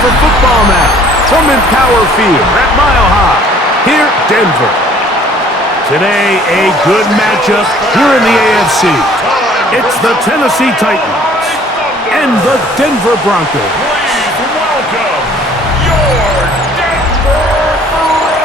for football now. From Empower Field at Mile High, here, Denver. Today, a good matchup here in the AFC. It's the Tennessee Titans and the Denver Broncos. Please welcome your Denver Broncos.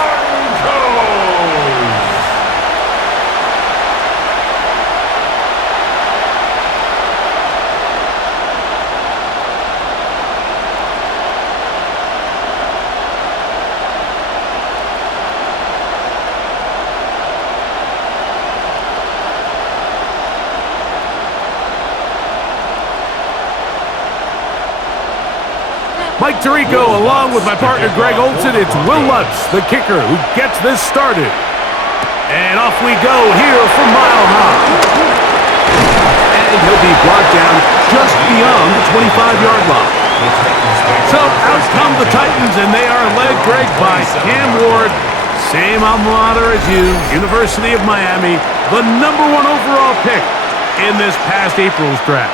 Mike Tirico, along with my partner Greg Olson, it's Will Lutz, the kicker, who gets this started. And off we go here from Mile High. And he'll be brought down just beyond the 25-yard line. So out come the Titans, and they are led, Greg, by Cam Ward, same alma mater as you, University of Miami, the #1 overall pick in this past April's draft.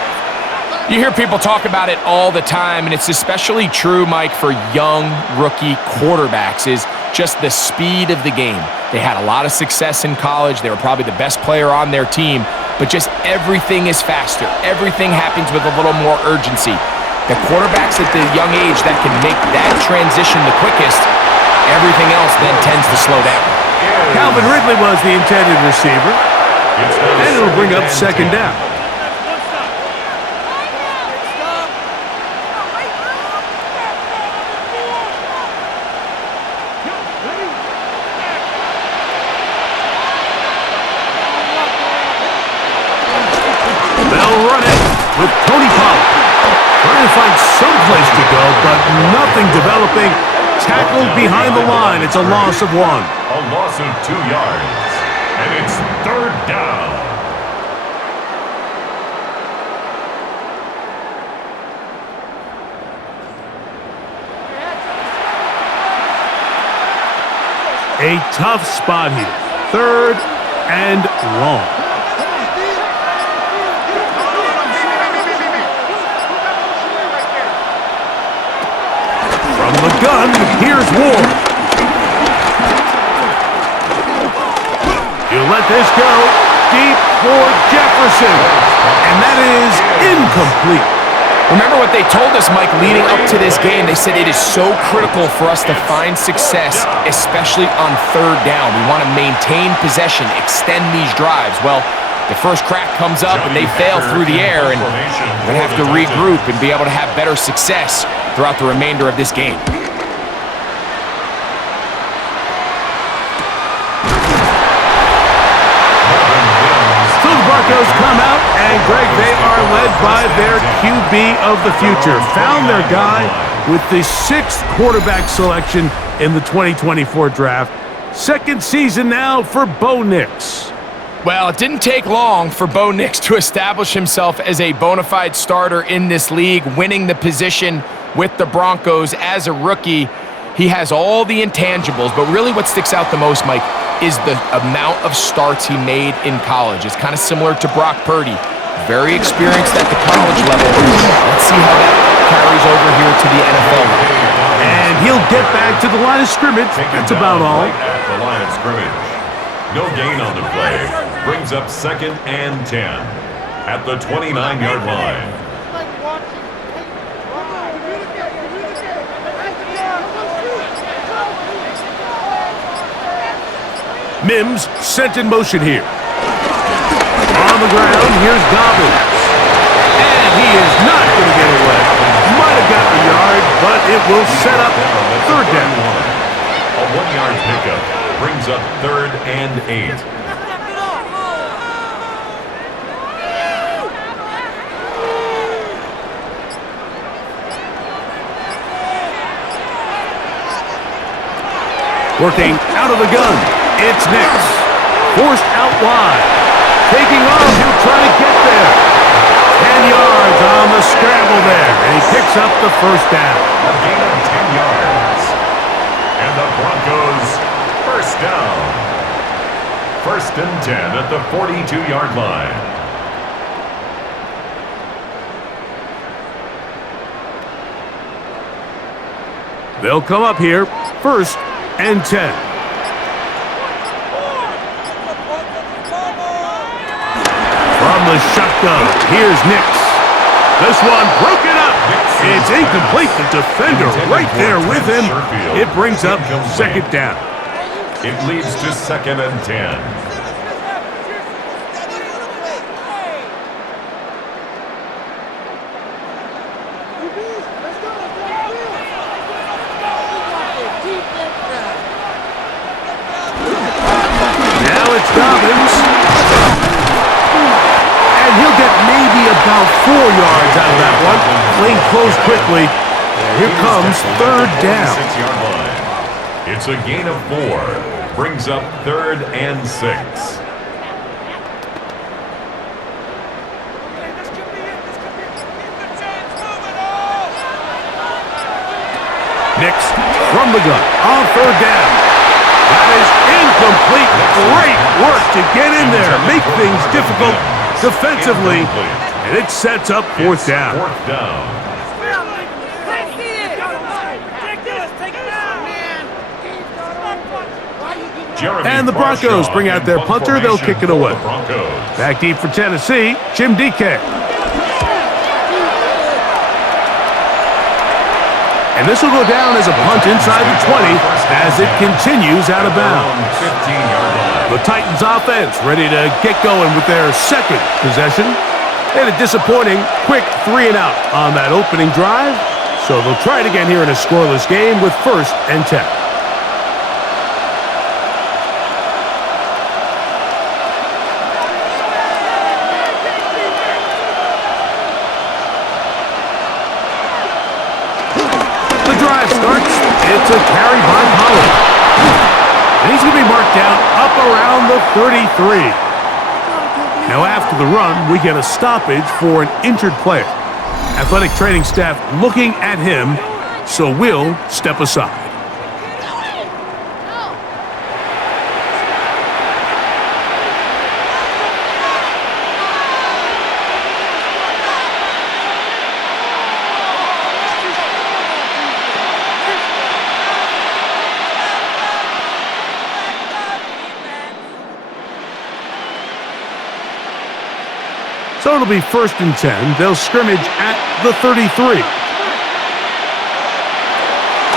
You hear people talk about it all the time, and it's especially true, Mike, for young rookie quarterbacks, is just the speed of the game. They had a lot of success in college. They were probably the best player on their team, but just everything is faster. Everything happens with a little more urgency. The quarterbacks at the young age that can make that transition the quickest, everything else then tends to slow down. Calvin Ridley was the intended receiver, and it'll bring up second down. They'll run it with Tony Pollard. Trying to find some place to go, but nothing developing. Tackled behind the line. It's a loss of 1. A loss of 2 yards. And it's third down. A tough spot here. 3rd and long. From the gun, here's Ward. You let this go deep for Jefferson. And that is incomplete. Remember what they told us, Mike, leading up to this game. They said it is so critical for us to find success, especially on 3rd down. We want to maintain possession, extend these drives. Well, the first crack comes up and they fail through the air, and we're going to have to regroup and be able to have better success throughout the remainder of this game. So the Broncos come out, and Greg, they are led by their QB of the future. Found their guy with the 6th quarterback selection in the 2024 draft. 2nd season now for Bo Nix. Well, it didn't take long for Bo Nix to establish himself as a bona fide starter in this league, winning the position with the Broncos as a rookie. He has all the intangibles, but really what sticks out the most, Mike, is the amount of starts he made in college. It's kind of similar to Brock Purdy. Very experienced at the college level. Let's see how that carries over here to the NFL. And he'll get back to the line of scrimmage. That's about all. Right at the line of scrimmage. No gain on the play. Brings up 2nd and 10 at the 29-yard line. Mims sent in motion here. On the ground, here's Dobbins. And he is not going to get away. Might have got a yard, but it will set up 3rd down. A 1-yard pickup brings up 3rd and 8. Working out of the gun. It's Nix. Forced out wide. Taking off. He'll try to get there. 10 yards on the scramble there. And he picks up the 1st down. A gain of 10 yards. And the Broncos, 1st down. 1st and 10 at the 42-yard line. They'll come up here, 1st and 10. From the shotgun, here's Nix. This one broken up. It's incomplete. The defender right there with him. It brings up 2nd down. It leads to 2nd and 10. Dobbins, and he'll get maybe about 4 yards out of that one. Lane closed quickly, and here comes 3rd down. It's a gain of 4, brings up 3rd and 6. Nix from the gun on 3rd down. That is incomplete. Great work to get in there, make things difficult defensively, and it sets up 4th down. 4th down. And the Broncos bring out their punter. They'll kick it away. Back deep for Tennessee, Jim DK. And this will go down as a punt inside the 20 as it continues out of bounds. The Titans offense ready to get going with their 2nd possession. They had a disappointing quick 3 and out on that opening drive. So they'll try it again here in a scoreless game with 1st and 10. It's a carry by Pollard. And he's going to be marked down up around the 33. Now after the run, we get a stoppage for an injured player. Athletic training staff looking at him, so we'll step aside. So it'll be 1st and 10. They'll scrimmage at the 33.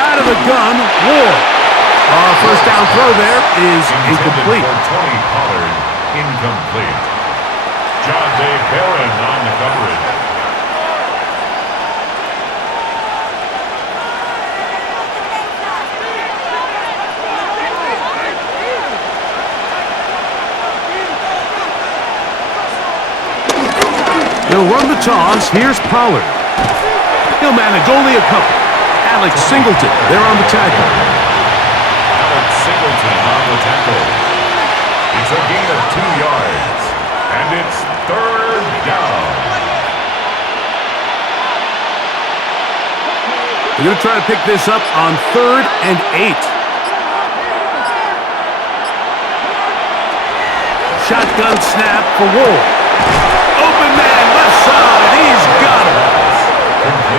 Out of the gun, Ward. First down throw there is incomplete. Tony Pollard, incomplete. John Day Barron on the coverage. They'll run the toss. Here's Pollard. He'll manage only a couple. Alex Singleton, they're on the tackle. Alex Singleton on the tackle. It's a gain of 2 yards. And it's 3rd down. They're going to try to pick this up on 3rd and 8. Shotgun snap for Ward. Open man, left side, he's got it.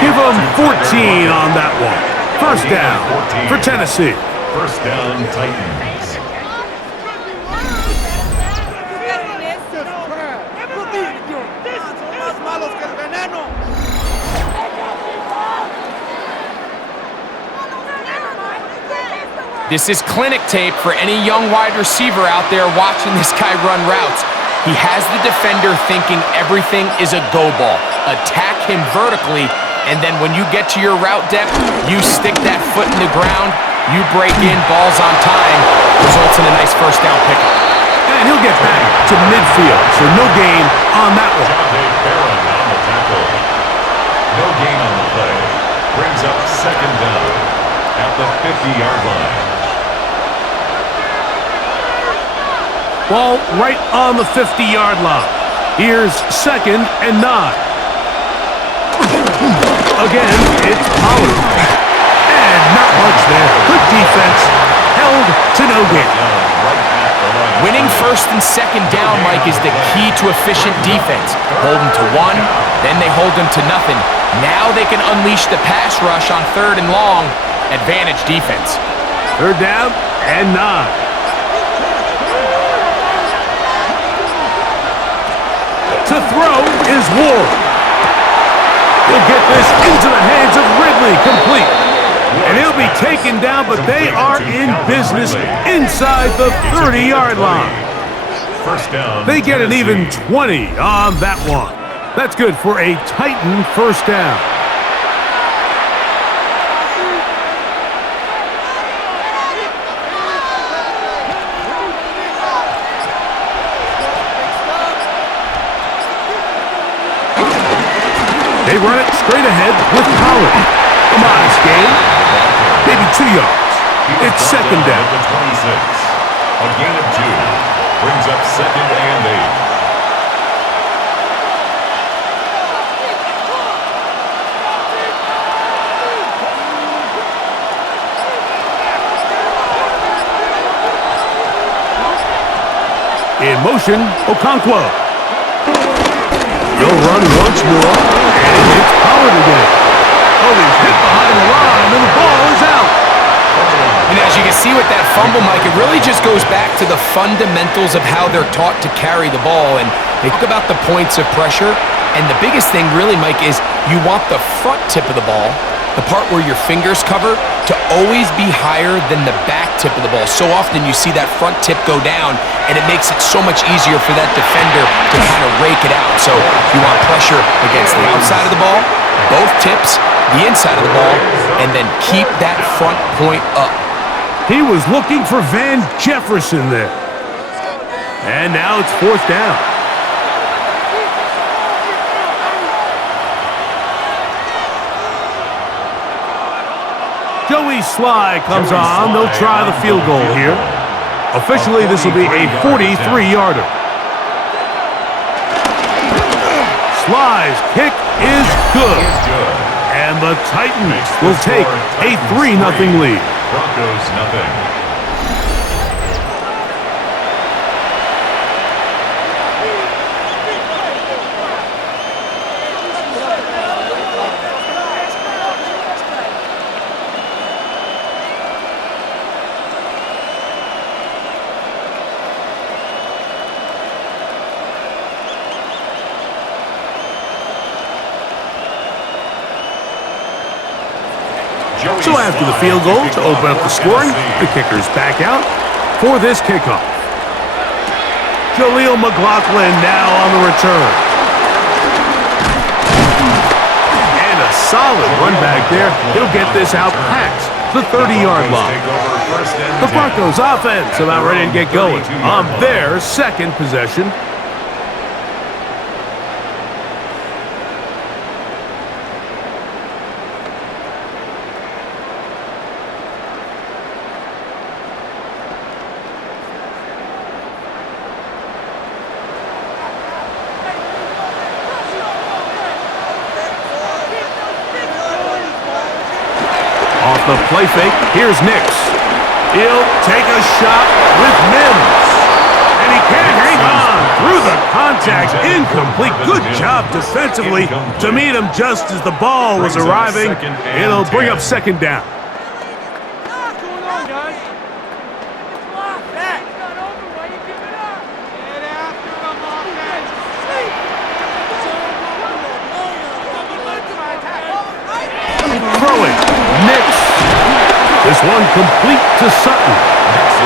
Give him 14 on that one. 1st down for Tennessee. 1st down, Titans. This is clinic tape for any young wide receiver out there watching this guy run routes. He has the defender thinking everything is a go ball. Attack him vertically, and then when you get to your route depth, you stick that foot in the ground, you break in, balls on time, results in a nice 1st down pickup. And he'll get back to midfield, so no gain on that one. John Day Barron on the tackle. No gain on the play. Brings up 2nd down at the 50-yard line. Ball right on the 50-yard line. Here's 2nd and 9. Again, it's Pollard. And not much there. Good defense. Held to no gain. Winning 1st and 2nd down, Mike, is the key to efficient defense. Hold them to 1, then they hold them to nothing. Now they can unleash the pass rush on 3rd and long. advantage defense. Third down and 9. To throw is Ward. He'll get this into the hands of Ridley, complete. And he'll be taken down, but they are in business inside the 30-yard line. First down. They get an even 20 on that one. That's good for a Titan first down. They run it straight ahead with Collins. A modest gain, maybe 2 yards. It's second down. The 26. A gain of 2 brings up second and 8. In motion, Okonkwo. He'll run once more, and it's Pollard again. Oh, he's hit behind the line, and the ball is out. And as you can see with that fumble, Mike, it really just goes back to the fundamentals of how they're taught to carry the ball. And they talk about the points of pressure. And the biggest thing really, Mike, is you want the front tip of the ball, the part where your fingers cover, to always be higher than the back tip of the ball. So often you see that front tip go down, and it makes it so much easier for that defender to kind of rake it out. So you want pressure against the outside of the ball, both tips, the inside of the ball, and then keep that front point up. He was looking for Van Jefferson there. And now it's fourth down. Joey Sly comes on. They'll try the field goal here. Officially, this will be a 43-yarder. Sly's kick is good. And the Titans will take a 3-0 lead. Broncos nothing. So after the field goal to open up the scoring, the kicker's back out for this kickoff. Jaleel McLaughlin now on the return. And a solid run back there. He'll get this out past the 30-yard line. The Broncos offense about ready to get going on their second possession. Off the play fake, here's Nix. He'll take a shot with Mims. And he can't hang on through the contact. Incomplete. Good job defensively to meet him just as the ball was arriving. It'll bring up second down. Throwing, Nix. This one complete to Sutton.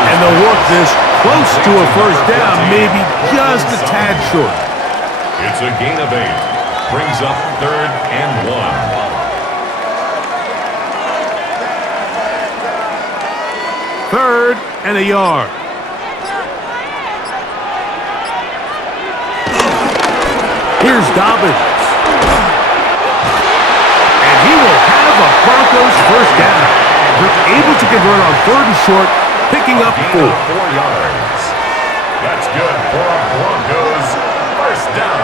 And they'll work this close to a first down, maybe just a tad short. It's a gain of 8. Brings up third and 1. Third and a yard. Here's Dobbins. And he will have a Broncos first down. They're able to convert on third and short, picking up 4. 4 yards. That's good for a Broncos first down.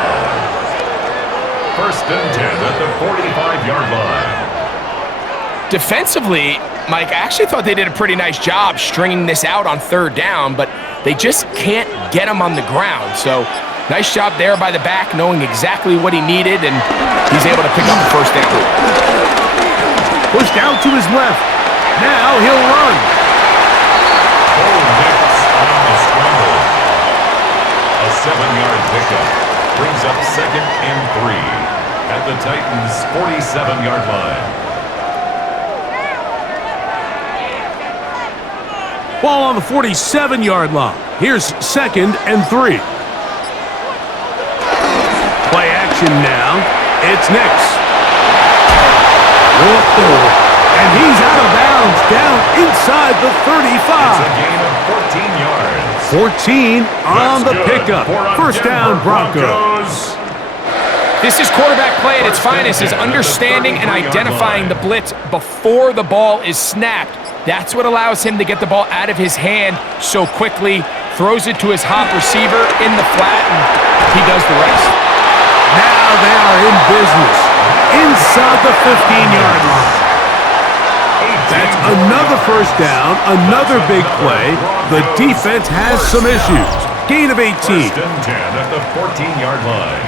First and 10 at the 45-yard line. Defensively, Mike, I actually thought they did a pretty nice job stringing this out on third down, but they just can't get him on the ground. So nice job there by the back, knowing exactly what he needed, and he's able to pick up the first down. Pushed out to his left. Now he'll run. Oh, Nix on the scramble. A 7-yard pickup brings up 2nd and 3 at the Titans' 47-yard line. Ball on the 47-yard line. Here's 2nd and 3. Play action now. It's Nix. And he's out of bounds down inside the 35. It's a gain of 14 yards. 14 on the pickup. First down, Broncos. This is quarterback play at its finest, is understanding and identifying the blitz before the ball is snapped. That's what allows him to get the ball out of his hand so quickly, throws it to his hot receiver in the flat, and he does the rest. Now they are in business inside the 15-yard line. That's another first down, another big play. The defense has some issues. Gain of 18. First and 10 at the 14-yard line.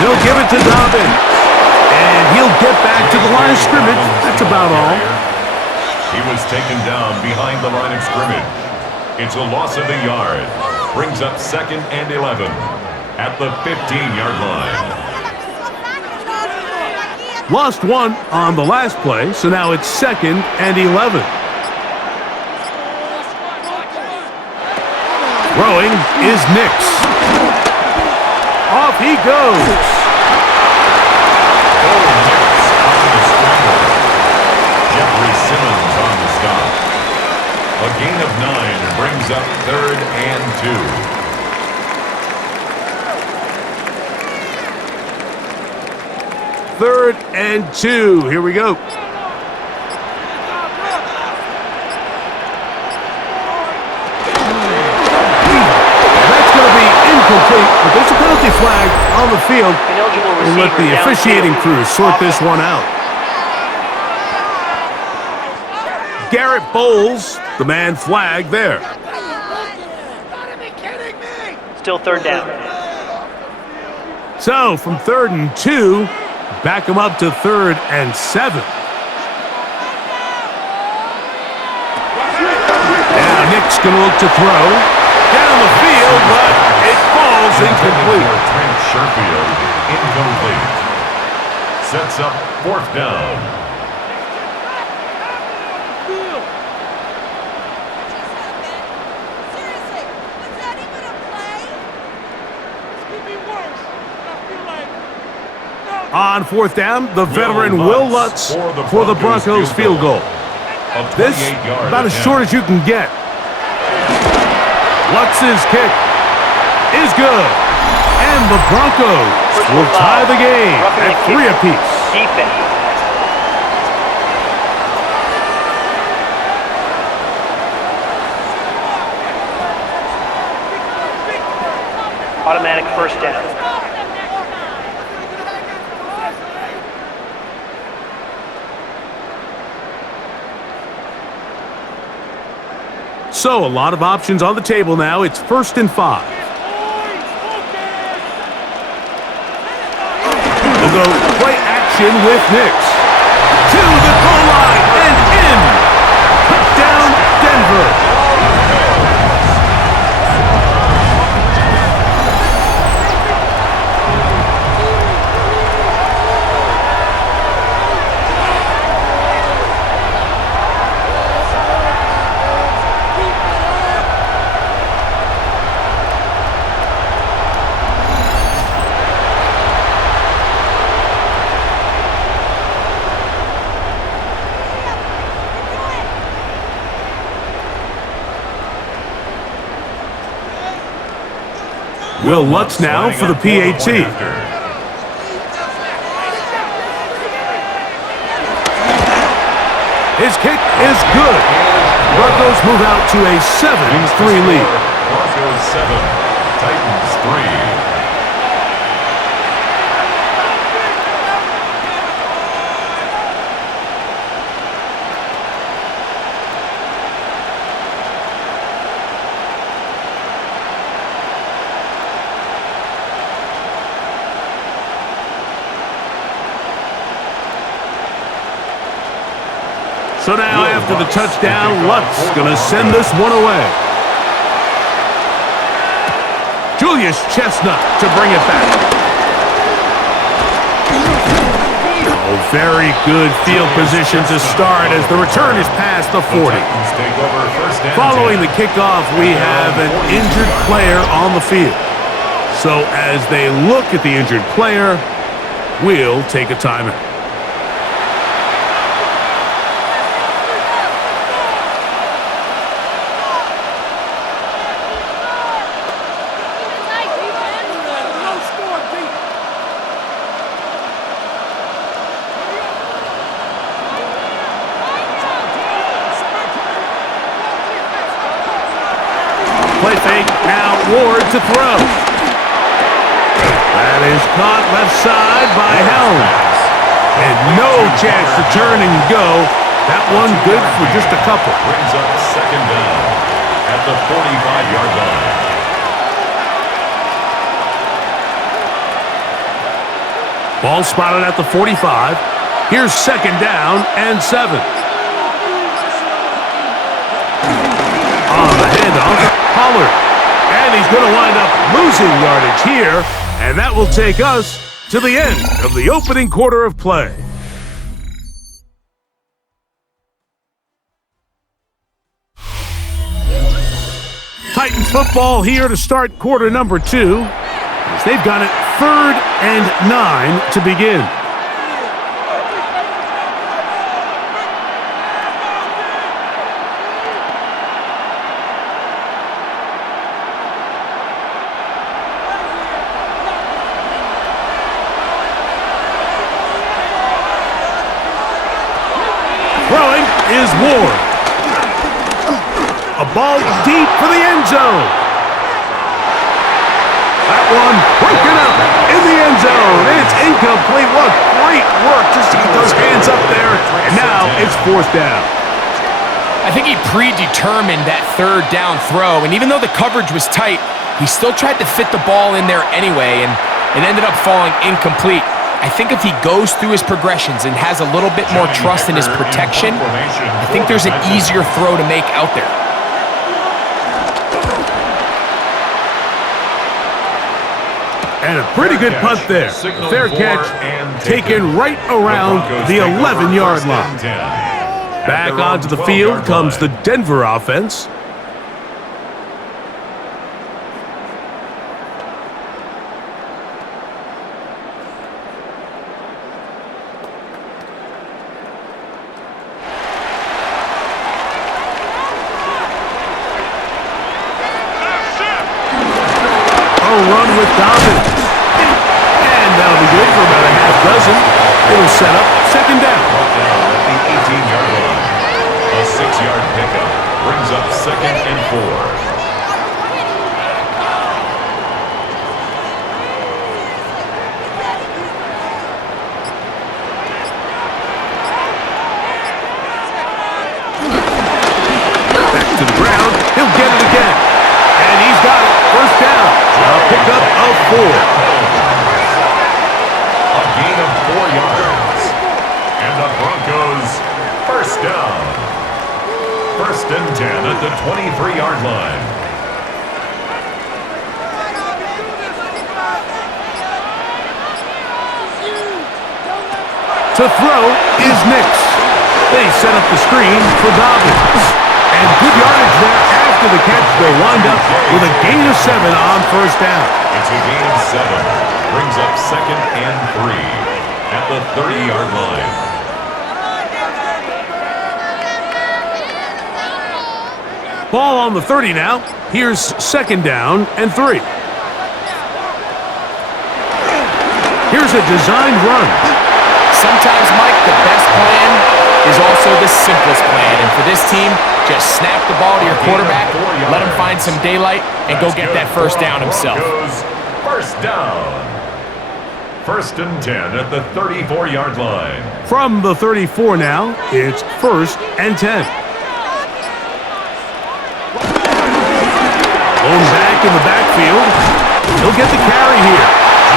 He'll give it to Dobbins. And he'll get back to the line of scrimmage. That's about all. He was taken down behind the line of scrimmage. It's a loss of a yard. Brings up 2nd and 11 at the 15-yard line. Lost one on the last play, so now it's 2nd and 11. Throwing is Nix. Off he goes. Simmons on the stop. A gain of 9 brings up 3rd and 2. 3rd and 2. Here we go. That's going to be incomplete, but there's a penalty flag on the field. We'll let the officiating crew sort this one out. Garrett Bowles, the man flagged there. Still 3rd down. So from 3rd and 2, back him up to 3rd and 7. Now Nick's going to look to throw. Down the field, but it falls incomplete. Trent Sherfield, incomplete. Sets up 4th down. On 4th down, the veteran Will Lutz for the Broncos field goal. This about as short as you can get. Lutz's kick is good. And the Broncos will tie the game at 3 apiece. Defense. Automatic first down. So a lot of options on the table now. It's 1st and 5. We'll go play action with Nix. To the goal line and in. Touchdown, Denver. Will Lutz now for the PAT. His kick is good. Broncos move out to a 7-3 lead. Broncos 7, Titans 3. So now after the touchdown, Lutz going to send this one away. Julius Chestnut to bring it back. Oh, very good field position to start as the return is past the 40. Following the kickoff, we have an injured player on the field. So as they look at the injured player, we'll take a timeout. Play fake, now Ward to throw. That is caught left side by Helm. And no chance to turn and go. That one good for just a couple. Brings up second down at the 45-yard line. Ball spotted at the 45. Here's second down and 7. On the handoff. Pollard. And he's going to wind up losing yardage here. And that will take us to the end of the opening quarter of play. Titans football here to start quarter number 2. As they've got it 3rd and 9 to begin. Throwing is Ward. A ball deep for the end zone. That one broken up in the end zone. It's incomplete. What great work just to get those hands up there. And now it's 4th down. I think he predetermined that 3rd down throw, and even though the coverage was tight, he still tried to fit the ball in there anyway, and it ended up falling incomplete. I think if he goes through his progressions and has a little bit more trust in his protection, I think there's an easier throw to make out there. And a pretty good punt there. Fair catch taken right around the 11-yard line. Back onto the field comes the Denver offense. Run with Dobbins. And that'll be good for about a half dozen. It'll set up second down. At the 18-yard line. A 6-yard pickup brings up 2nd and 4. Back to the ground. He'll get it again. And he's got it. 1st down. A pickup of 4. A gain of 4 yards. And the Broncos 1st down. 1st and 10 at the 23-yard line. To throw is Nix. They set up the screen for Dobbins. And good yardage there after the catch. They'll wind up with a gain of 7 on 1st down. It's a gain of 7. Brings up 2nd and 3 at the 30-yard line. Ball on the 30 now. Here's 2nd down and 3. Here's a designed run. Sometimes, Mike, the best plan is also the simplest plan. And for this team, just snap the ball to your quarterback, let him find some daylight, and go get that 1st down himself. 1st down. 1st and 10 at the 34-yard line. From the 34 now, it's 1st and 10. Going back in the backfield. He'll get the carry here.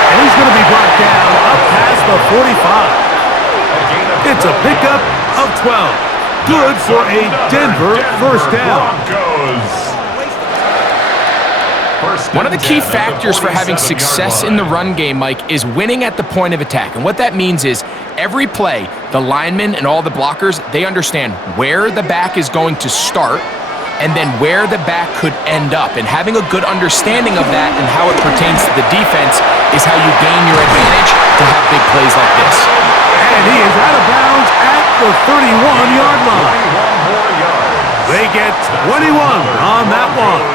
And he's going to be brought down up past the 45. It's a pickup of 12. good for a Denver first down. One of the key factors for having success in the run game, Mike, is winning at the point of attack. And what that means is every play, the linemen and all the blockers, they understand where the back is going to start and then where the back could end up. And having a good understanding of that and how it pertains to the defense is how you gain your advantage to have big plays like this. And he is out of bounds at the 31-yard line. They get 21 on that one.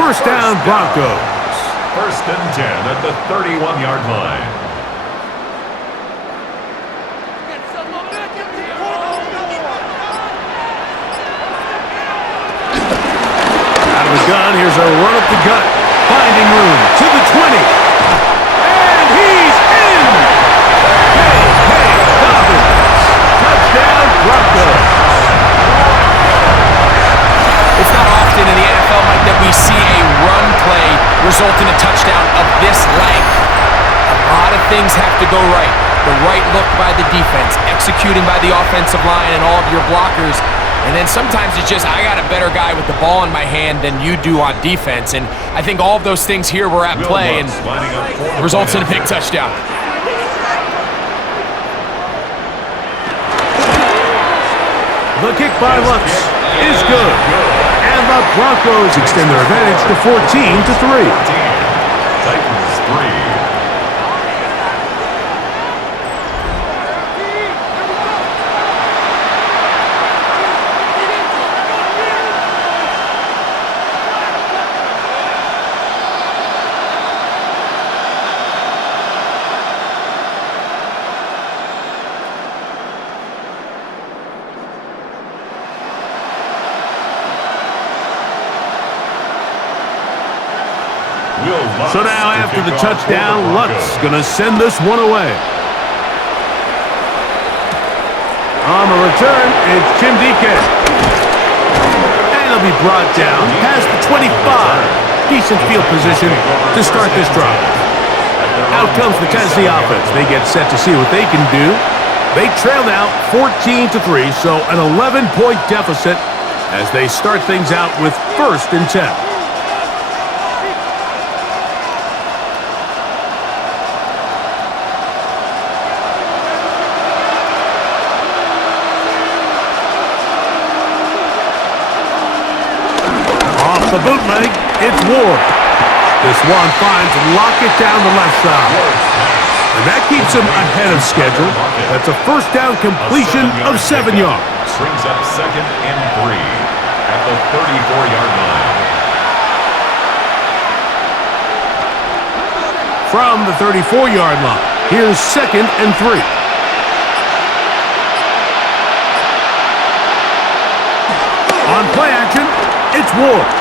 First down, Broncos. First and 10 at the 31-yard line. Out of the gun, here's a run up the gut. Finding room to the 20. And he's in! Hey, Dobbins. Touchdown, Broncos. It's not often in the NFL, Mike, that we see a run play result in a touchdown of this length. A lot of things have to go right. The right look by the defense, executing by the offensive line and all of your blockers. And then sometimes it's just, I got a better guy with the ball in my hand than you do on defense. And I think all of those things here were at play and results in a big touchdown. The kick by Lutz is good. And the Broncos extend their advantage to 14-3. Titans 3. So now after the touchdown, Lutz going to send this one away. On the return, it's Tim Deacon. And he'll be brought down past the 25. Decent field position to start this drive. Out comes the Tennessee offense. They get set to see what they can do. They trail now 14-3, so an 11-point deficit as they start things out with first and 10. The bootleg, it's Ward. This one finds Lockett down the left side. And that keeps him ahead of schedule. That's a first down completion of 7 yards. Brings up second and 3 at the 34-yard line. From the 34-yard line, here's second and 3. On play action, it's Ward.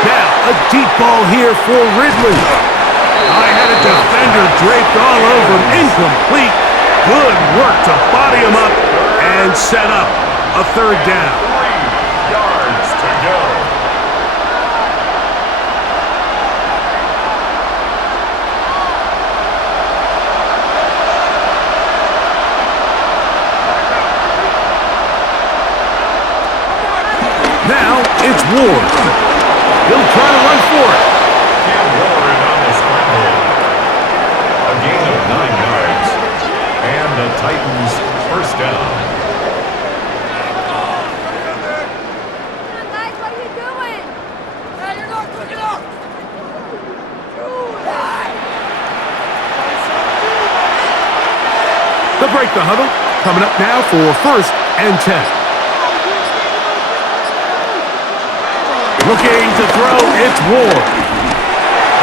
Now, a deep ball here for Ridley. I had a defender draped all over him. Incomplete. Good work to body him up and set up a third down. 3 yards to go. Now, it's Ward. He'll try to run for it. Cam Ward on the scramble. A gain of 9 yards. And the Titans first down. Guys, what are you doing? Hey, you're not quick enough. They'll break the huddle. Coming up now for first and 10. Looking to throw, it's Ward.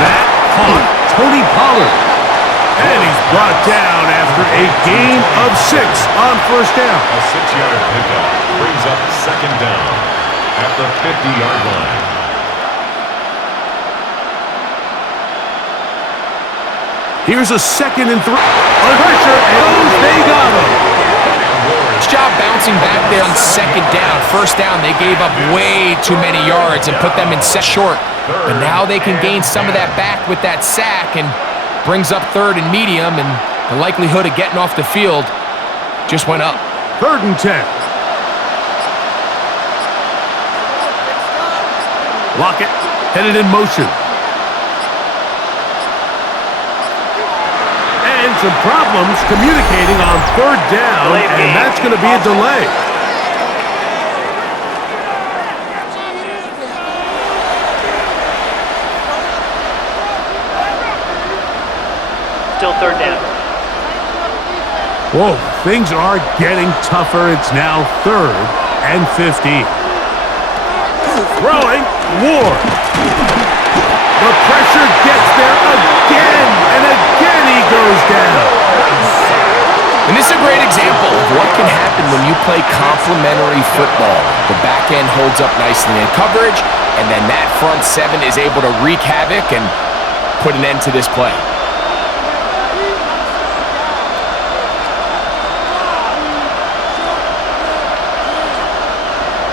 That caught Tony Pollard. And he's brought down after a gain of 6 on first down. A 6-yard pickup brings up second down at the 50-yard line. Here's a second and 3. Under pressure, and they got him. Nice job bouncing back there on second down. First down, they gave up way too many yards and put them in set short. But now they can gain some of that back with that sack and brings up third and medium, and the likelihood of getting off the field just went up. Third and 10. Lockett headed in motion. And some problems communicating on third down, and that's going to be a delay. Still third down. Whoa, things are getting tougher. It's now 3rd and 15. Throwing, Ward. The pressure gets there again, and again he goes down. And this is a great example of what can happen when you play complementary football. The back end holds up nicely in coverage, and then that front seven is able to wreak havoc and put an end to this play.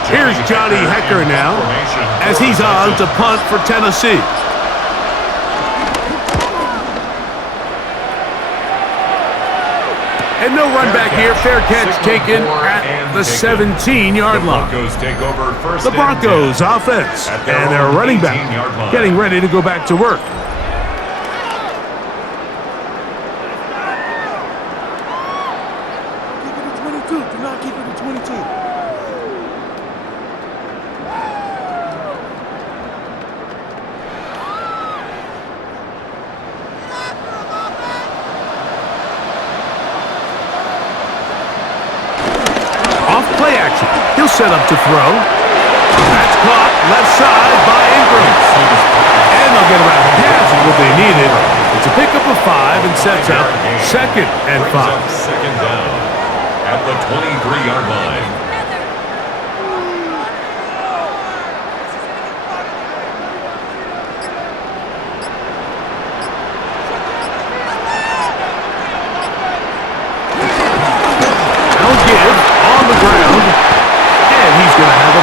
Here's Johnny Hecker now, as he's on to punt for Tennessee. And no run back here. Fair catch taken at the 17-yard line. The Broncos offense and their running back getting ready to go back to work. Do not keep it to 22. Play action. He'll set up to throw. That's caught left side by Ingram. And they'll get around half of what they needed. It's a pickup of 5 and sets up 2nd and 5. Second down at the 23-yard line.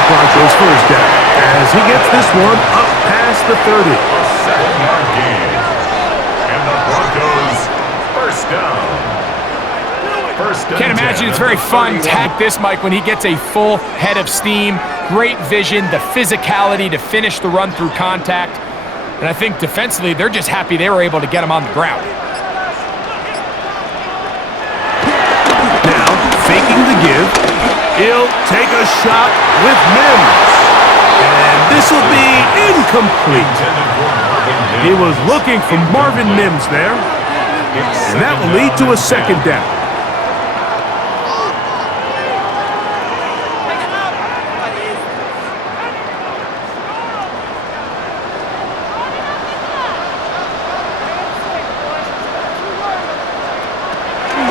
Broncos first down as he gets this one up past the 30. A 7-yard gain. And the Broncos first down. Can't imagine it's very fun to hack this, Mike, when he gets a full head of steam, great vision, the physicality to finish the run through contact. And I think defensively, they're just happy they were able to get him on the ground. Now, faking the give. He'll take a shot with Mims. And this will be incomplete. He was looking for Marvin Mims there. And that will lead to a 2nd down.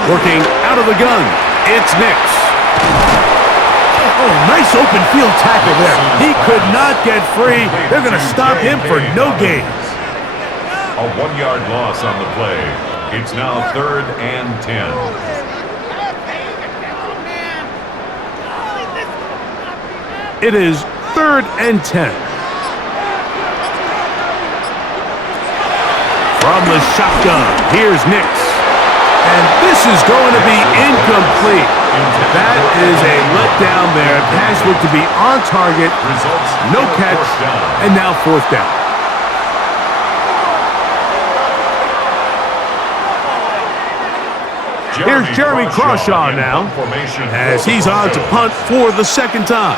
Working out of the gun, it's Nix. Oh, nice open field tackle there. He could not get free. They're going to stop him for no gain. A 1-yard loss on the play. It's now 3rd and 10. It is 3rd and 10. From the shotgun, here's Nix. And this is going to be incomplete. That is a letdown there. Pass looked to be on target. No catch. And now 4th down. Here's Jeremy Crawshaw now, as he's on to punt for the 2nd time.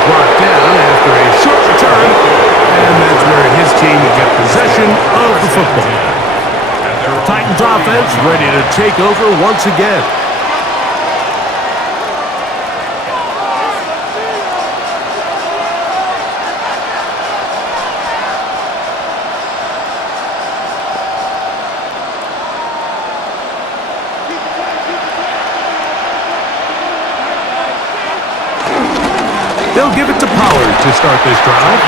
Brought down after a short return, and that's where his team will get possession of the football. The Titans offense ready to take over once again. They'll give it to Pollard to start this drive.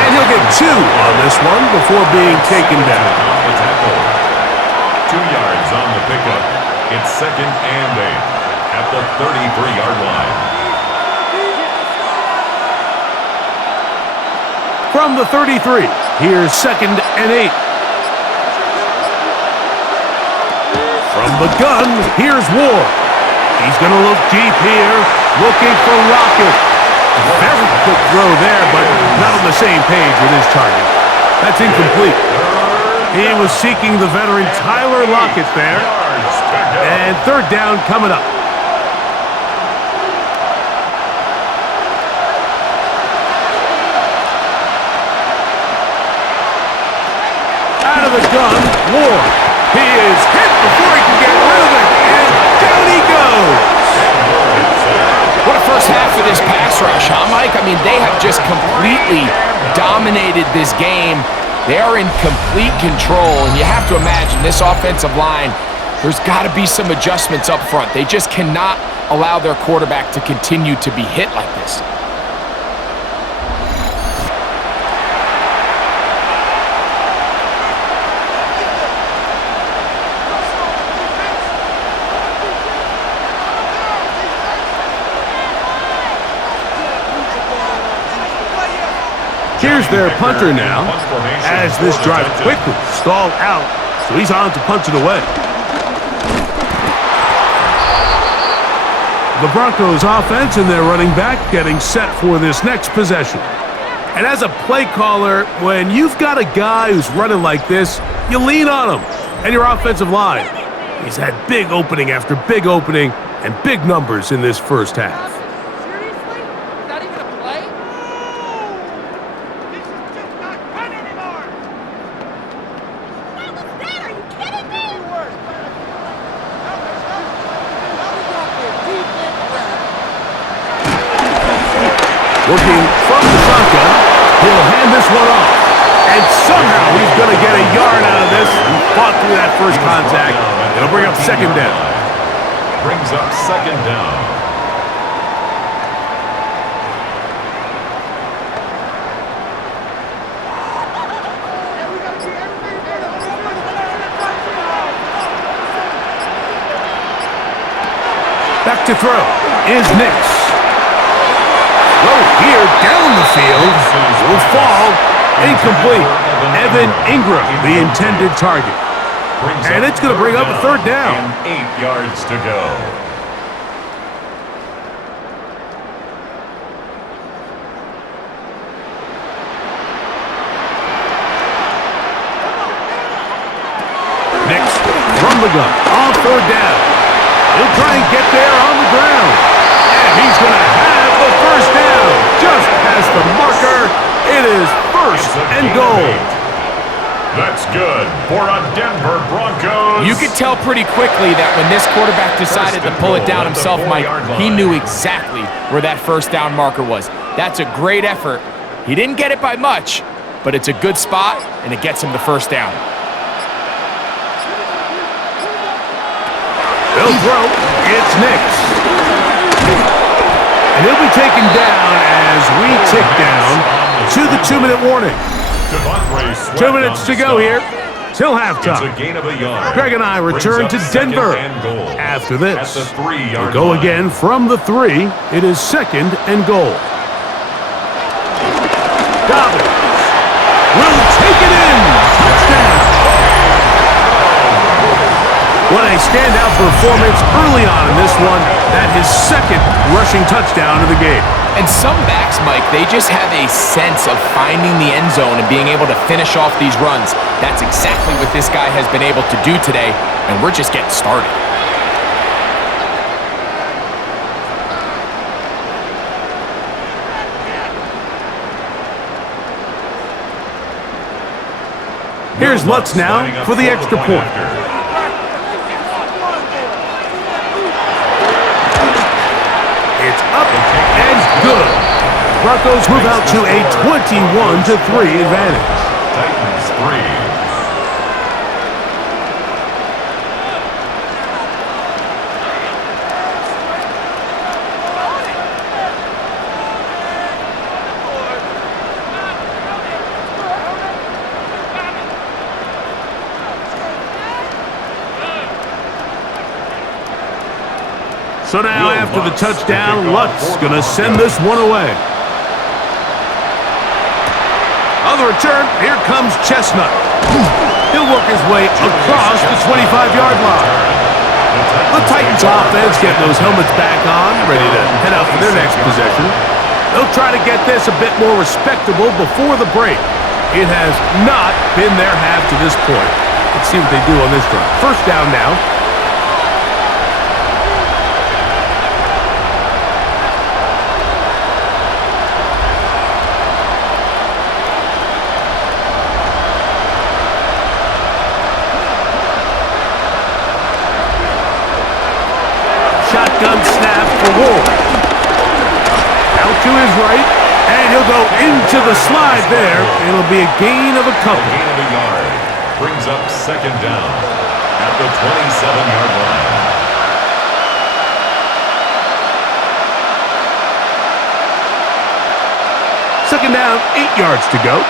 And he'll get 2 on this one before being taken down. 2 yards on the pickup. It's 2nd and 8 at the 33-yard line. From the 33, here's 2nd and 8. From the gun, here's Ward. He's going to look deep here, looking for Lockett. Very quick throw there, but not on the same page with his target. That's incomplete. He was seeking the veteran Tyler Lockett there. And third down coming up. Out of the gun, Ward. He is hit before he can get rid of it, and down he goes. What a first half of this pass rush, huh, Mike? I mean, they have just completely dominated this game. They are in complete control, and you have to imagine this offensive line, there's got to be some adjustments up front. They just cannot allow their quarterback to continue to be hit like this. Here's their punter now, as this drive quickly stalled out, so he's on to punch it away. The Broncos offense and their running back getting set for this next possession. And as a play caller, when you've got a guy who's running like this, you lean on him and your offensive line. He's had big opening after big opening and big numbers in this first half. Seriously? Is that even a play? This is just not fun anymore! What was that? Are you kidding me? Working from the shotgun, he'll hand this one off. And somehow he's going to get a yard out of this. He fought through that first contact. It'll bring up second down. Brings up second down. Back to throw is Nix. Throw here down the field. Will fall. Incomplete. Evan Ingram, the intended target. And it's going to bring up a third down. And 8 yards to go. Nix from the gun on third down. He'll try and get there on the ground. And he's going to have the first down. Just past the marker. It is first and goal. That's good for a Denver Broncos. You could tell pretty quickly that when this quarterback decided to pull it down himself, Mike, he knew exactly where that first down marker was. That's a great effort. He didn't get it by much, but it's a good spot, and it gets him the first down. He'll throw. It's Nix. And he'll be taken down as we tick down to the 2-minute warning. 2 minutes to go here till halftime. It's a gain of a yard. Greg and I return to Denver. After this, we'll go again from the 3. It is second and goal. Dobbins will take it in. Touchdown. What a standout performance early on in this one. That his second rushing touchdown of the game. And some backs, Mike, they just have a sense of finding the end zone and being able to finish off these runs. That's exactly what this guy has been able to do today, and we're just getting started. Here's Lutz now for the extra point. It's up and good. Broncos move out to a 21-3 advantage. Titans 3. So now after the touchdown, Lutz going to send this one away. On the return, here comes Chestnut. He'll work his way across the 25-yard line. The Titans offense getting those helmets back on, ready to head out for their next possession. They'll try to get this a bit more respectable before the break. It has not been their half to this point. Let's see what they do on this drive. First down now. Shotgun snap for Ward. Out to his right, and he'll go into the slide there. It'll be a gain of a couple. Gain of a yard. Brings up second down at the 27-yard line. Second down, 8 yards to go.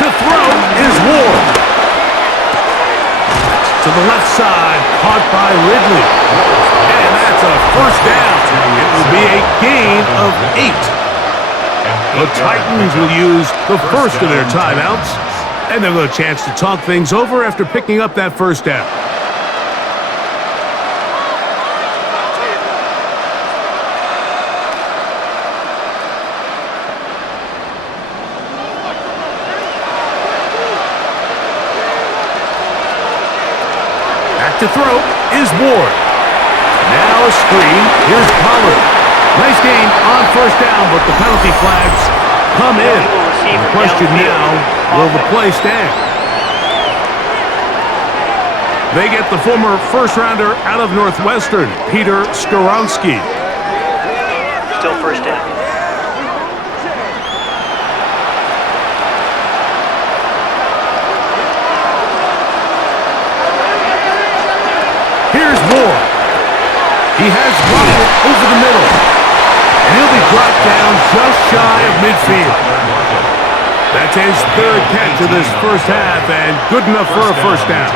To throw is Ward. To the left side, caught by Ridley. And that's a first down. It will be a gain of 8. The Titans will use the first of their timeouts, and they'll have a chance to talk things over after picking up that first down. To throw is Ward. Now a screen. Here's Pollard. Nice gain on first down, but the penalty flags come in. The question now, will the play stand? They get the former first-rounder out of Northwestern, Peter Skoronski. Still first down. Here's Ward. He has run it over the middle. And he'll be brought down just shy of midfield. That's his third catch of this first half, and good enough for a first down.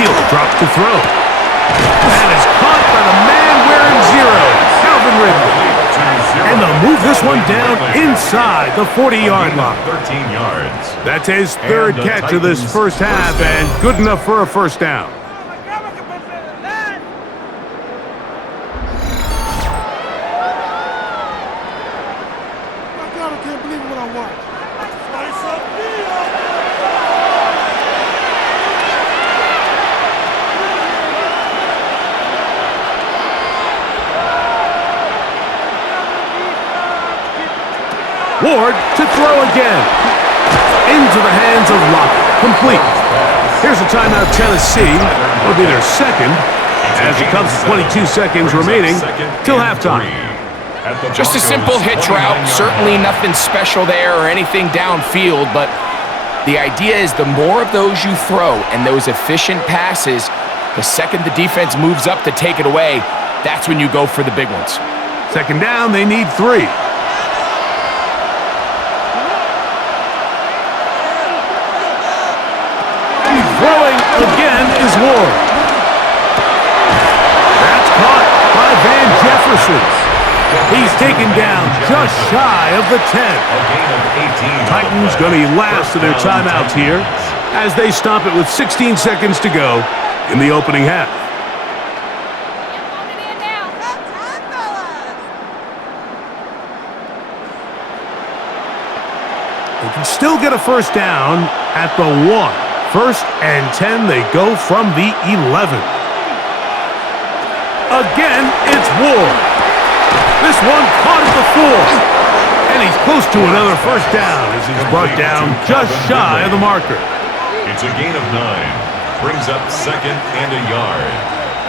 He'll drop to throw. And it's caught by the man wearing 0, Calvin Ridley. And they'll move this one down inside the 40-yard line. 13 yards. That's his third catch of this first half, and good enough for a first down. My God, I can't believe what I watched. Ward to throw again. Into the hands of Lockett. Complete. Here's a timeout, Tennessee. It'll be their second, as it comes to 22 seconds remaining till halftime. Just a simple hitch route. Certainly nothing special there or anything downfield, but the idea is the more of those you throw and those efficient passes, the second the defense moves up to take it away, that's when you go for the big ones. Second down, they need 3. Throwing again is Ward. That's caught by Van Jefferson. He's taken down just shy of the 10. Titans going to be last of their timeouts here as they stop it with 16 seconds to go in the opening half. They can still get a first down at the 1. First and 10, they go from the 11. Again, it's Ward. This one caught at the 4. And he's close to another first down as he's brought down just shy of the marker. It's a gain of 9. Brings up second and a yard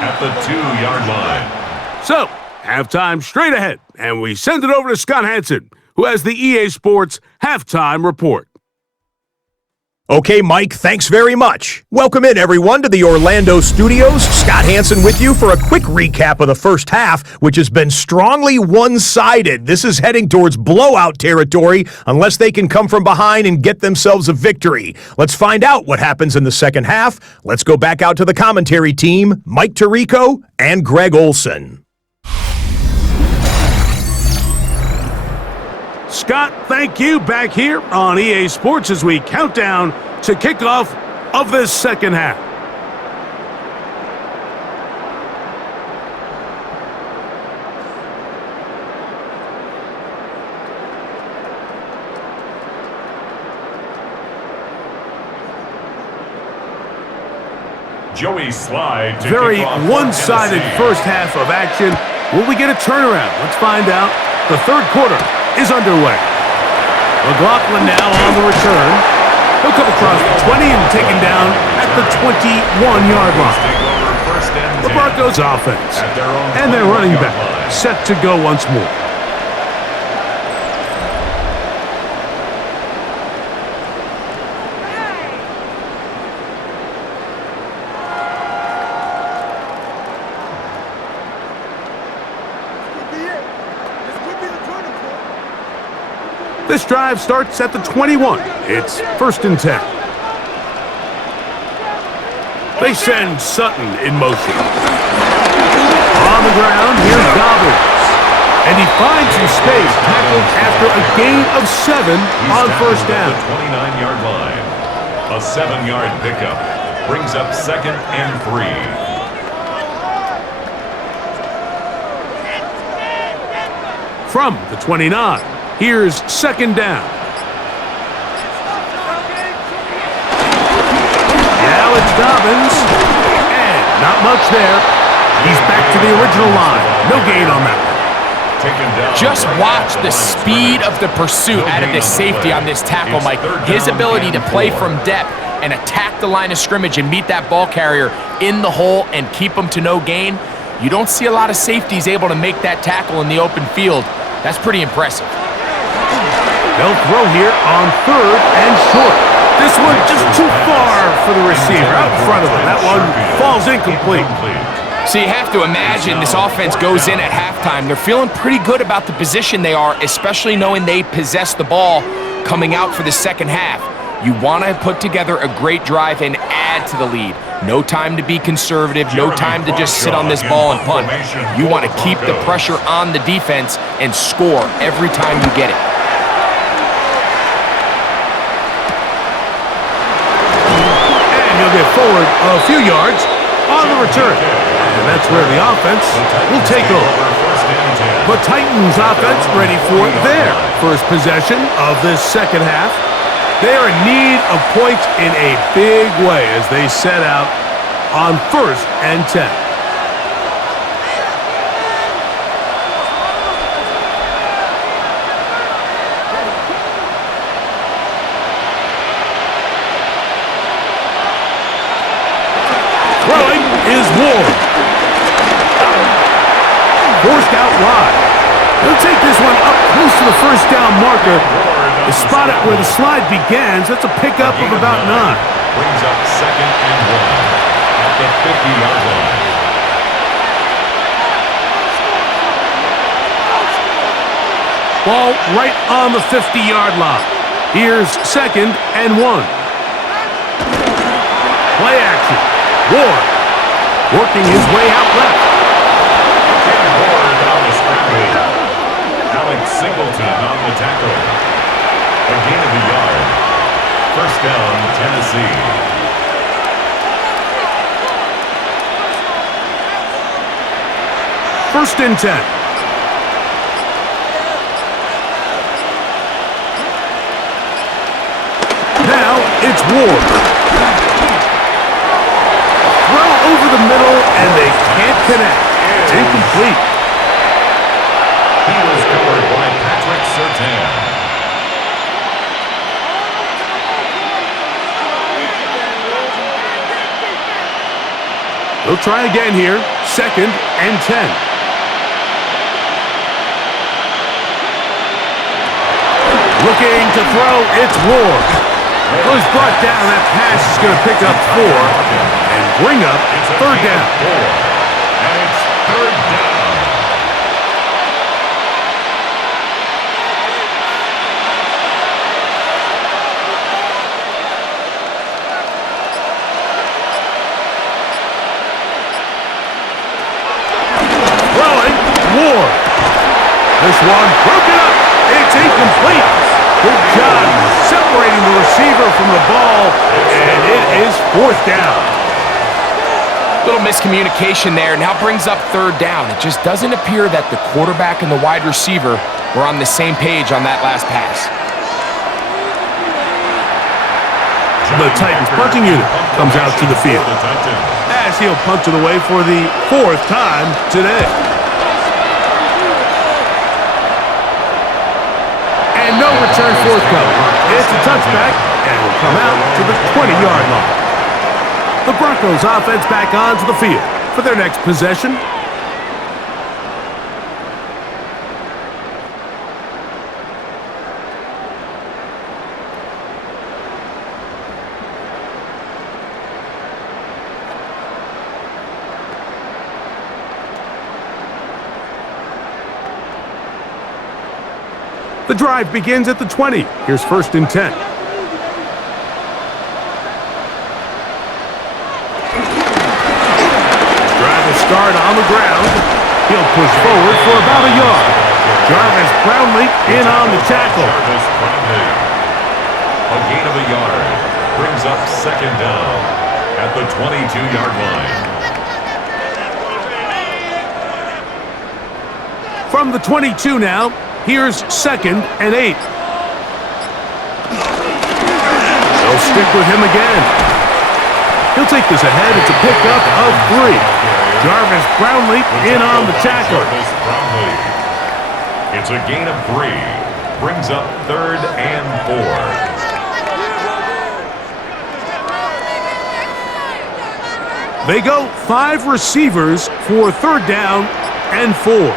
at the 2-yard line. So, halftime straight ahead, and we send it over to Scott Hansen, who has the EA Sports Halftime Report. Okay, Mike, thanks very much. Welcome in, everyone, to the Orlando studios. Scott Hansen with you for a quick recap of the first half, which has been strongly one-sided. This is heading towards blowout territory unless they can come from behind and get themselves a victory. Let's find out what happens in the second half. Let's go back out to the commentary team, Mike Tirico and Greg Olson. Scott, thank you. Back here on EA Sports as we count down to kickoff of this second half. Joey slide to Very kick off for one-sided Tennessee. first half of action. Will we get a turnaround? Let's find out. The third quarter is underway. McLaughlin now on the return. He'll come across the 20 and taken down at the 21-yard line. Take over first and The 10 Broncos offense at their own and their running back 21-yard line. set to go once more. This drive starts at the 21. It's first and 10. They send Sutton in motion. On the ground, here's Dobbins. And he finds some space, tackled after a gain of 7 on first down. The 29-yard line. A 7-yard pickup brings up second and 3. From the 29, here's second down. Now it's Dobbins, and not much there. He's back to the original line. No gain on that one. Taken down. Just watch the speed of the pursuit out of this safety on this tackle, Mike. His ability to play from depth and attack the line of scrimmage and meet that ball carrier in the hole and keep him to no gain. You don't see a lot of safeties able to make that tackle in the open field. That's pretty impressive. They'll throw here on third and short. This one just too far for the receiver out in front of him. That one falls incomplete. So you have to imagine this offense goes in at halftime. They're feeling pretty good about the position they are, especially knowing they possess the ball coming out for the second half. You want to put together a great drive and add to the lead. No time to be conservative, no time to just sit on this ball and punt. You want to keep the pressure on the defense and score every time you get it. And he'll get forward a few yards on the return. And that's where the offense will take over. The Titans offense ready for their first possession of this second half. They are in need of points in a big way as they set out on first and 10. Throwing is Ward. Forced out wide. He'll take this one up close to the first down marker. They spot it where the slide begins. That's a pickup of about 9. Brings up second and 1 at the 50-yard line. Ball right on the 50-yard line. Here's second and 1. Play action. Ward working his way out left. Ken Ward on the scramble. Alex Singleton on the tackle. A gain of a yard. First down, Tennessee. First and 10. Now it's Ward. Throw over the middle, and they can't connect. It's incomplete. He was covered by Patrick Surtain. They'll try again here. Second and 10. Looking to throw, it's Ward. Well, he's brought down. That pass is going to pick up 4 and bring up third down. And it's third down. Throwing, Ward. This one broken up. It's incomplete. Good job separating the receiver from the ball, and it is fourth down. Little miscommunication there. Now brings up third down. It just doesn't appear that the quarterback and the wide receiver were on the same page on that last pass. The Titans punting unit comes out to the field as he'll punt it away for the 4th time today. And no return forthcoming. It's a touchback, and will come out to the 20-yard line. The Broncos offense back onto the field for their next possession. The drive begins at the 20. Here's 1st and 10. Drive will start on the ground. He'll push forward for about a yard. Jarvis Brownlee in on the tackle. Jarvis Brownlee. A gain of a yard. Brings up second down at the 22-yard line. From the 22 now, here's 2nd and 8. They'll stick with him again. He'll take this ahead. It's a pickup of 3. Jarvis Brownlee in on the tackle. Jarvis Brownlee. It's a gain of 3. Brings up 3rd and 4. They go 5 receivers for 3rd down and 4.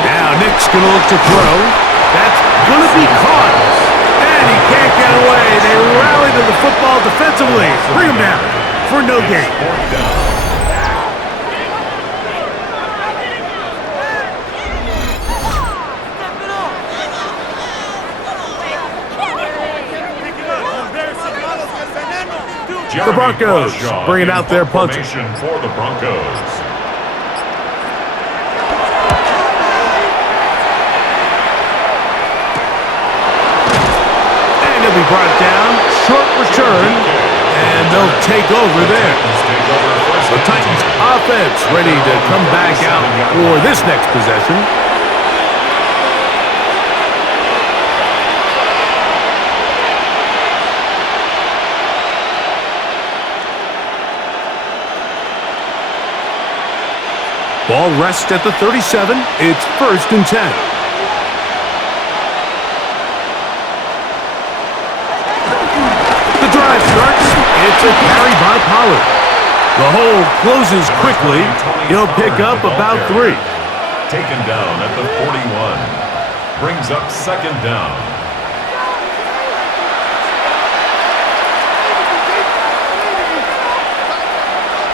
Now Nick's going to look to throw. That's going to be caught. And he can't get away. They rally to the football defensively. Bring him down for no gain. The Broncos bringing out their punter. For the Broncos. He'll be brought down, short return, and they'll take over there. The Titans offense ready to come back out for this next possession. Ball rests at the 37. It's 1st and 10. It's a carry by Pollard. The hole closes quickly. He'll pick up about 3. Taken down at the 41. Brings up 2nd down.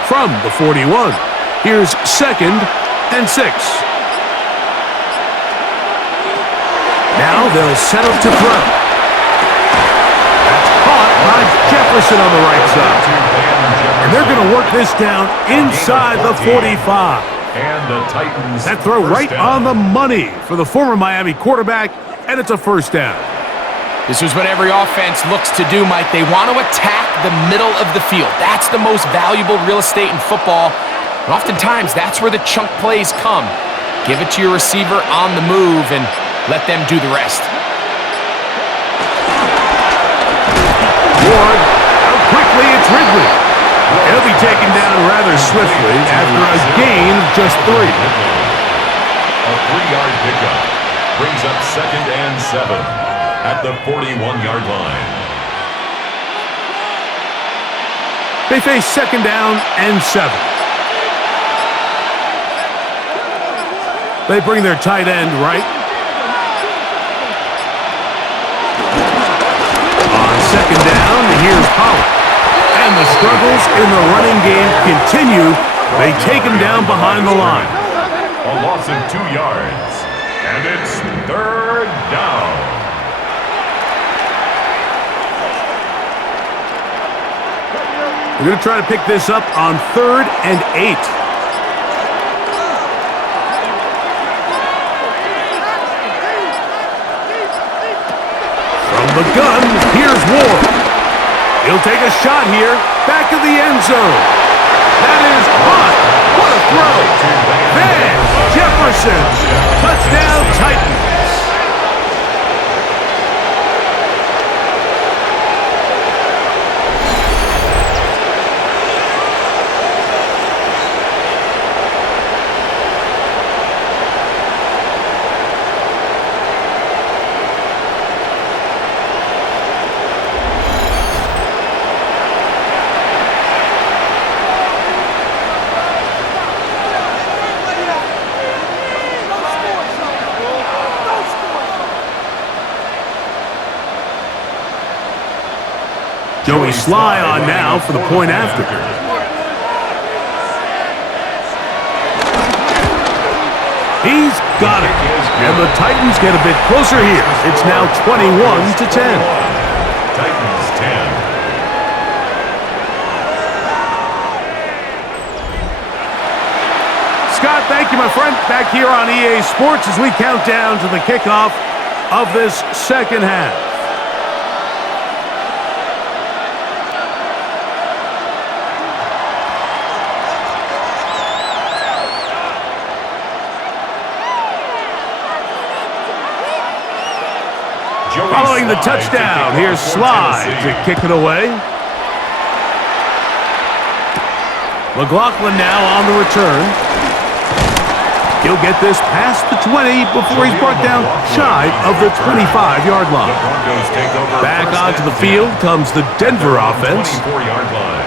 From the 41, here's 2nd and 6. Now they'll set up to throw. By Jefferson on the right side. And they're going to work this down inside the 45. And the Titans. That throw right on the money for the former Miami quarterback, and it's a 1st down. This is what every offense looks to do, Mike. They want to attack the middle of the field. That's the most valuable real estate in football. And oftentimes, that's where the chunk plays come. Give it to your receiver on the move and let them do the rest. Ward, out quickly, it's Ridley. He'll be taken down rather swiftly after a gain of just 3. A 3-yard pickup brings up 2nd and 7 at the 41-yard line. They face 2nd down and 7. They bring their tight end right. And the struggles in the running game continue. They take him down behind the line. A loss of 2 yards. And it's third down. We're going to try to pick this up on 3rd and 8. From the gun, here's Ward. He'll take a shot here, back of the end zone. That is caught. What a throw. Van Jefferson. Touchdown Titans. Joey Sly on now for the point after. He's got it. And the Titans get a bit closer here. It's now 21-10. Titans 10. Scott, thank you, my friend. Back here on EA Sports as we count down to the kickoff of this second half. Following the touchdown, here's Sly to kick it away. McLaughlin now on the return. He'll get this past the 20 before he's brought down shy of the 25-yard line. Back onto the field comes the Denver offense. 24-yard line.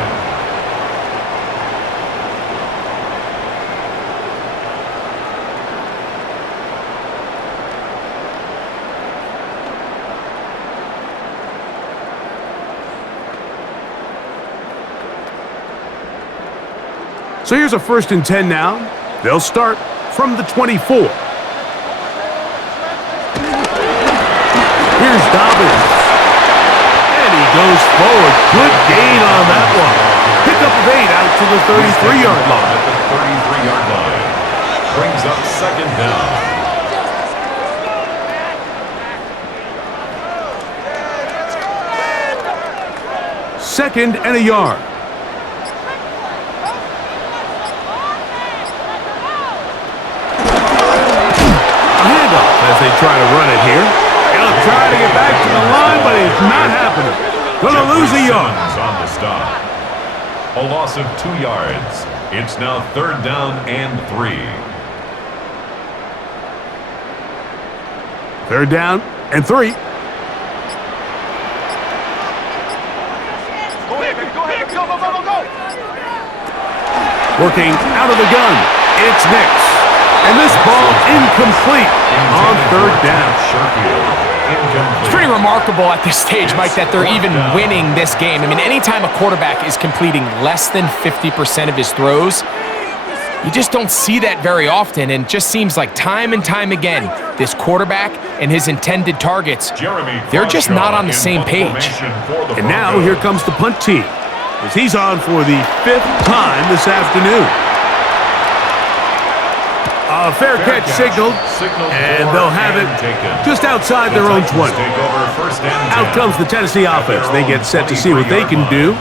So here's a 1st and 10 now. They'll start from the 24. Here's Dobbins. And he goes forward. Good gain on that one. Pickup of 8 out to the 33-yard line. At the 33-yard line. Brings up 2nd down. Second and a yard. As they try to run it here. He'll try to get back to the line, but it's not happening. Gonna lose a yard. On the stop. A loss of 2 yards. It's now 3rd down and 3. 3rd down and 3. Go. Working out of the gun. It's Nix. And this ball incomplete on 3rd down. It's pretty remarkable at this stage, Mike, that they're even winning this game. I mean, anytime a quarterback is completing less than 50% of his throws, you just don't see that very often, and just seems like time and time again, this quarterback and his intended targets, they're just not on the same page. And now here comes the punt team, as he's on for the 5th time this afternoon. A fair catch signaled, and they'll have it just outside their own 20. Out comes the Tennessee offense. They get set to see what they can do.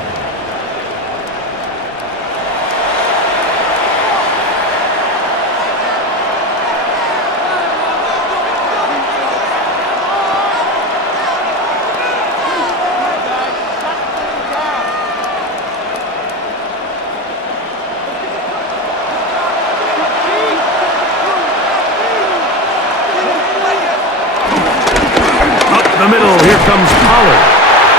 The middle, here comes Pollard.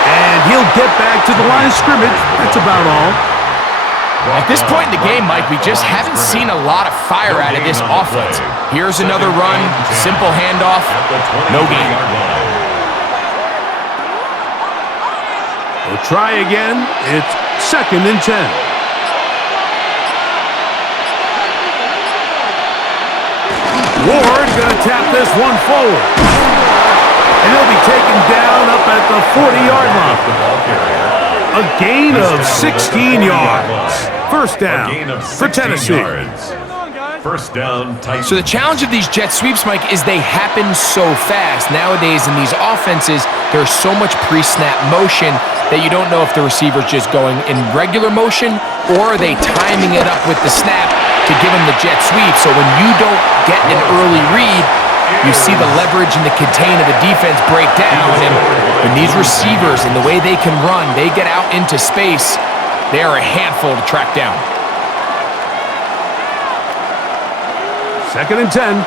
And he'll get back to the line of scrimmage. That's about all. At this point in the game, Mike, we just haven't seen a lot of fire out of this offense. Here's another run, simple handoff, no gain. We'll try again. It's 2nd and 10. Ward going to tap this one forward. And he'll be taken down up at the 40-yard line. A gain of 16 yards. First down for Tennessee. First down, Titans. So the challenge of these jet sweeps, Mike, is they happen so fast. Nowadays in these offenses, there's so much pre-snap motion that you don't know if the receiver's just going in regular motion or are they timing it up with the snap to give him the jet sweep. So when you don't get an early read, you see the leverage and the contain of the defense break down. And when these receivers and the way they can run, they get out into space, they are a handful to track down. 2nd and 10.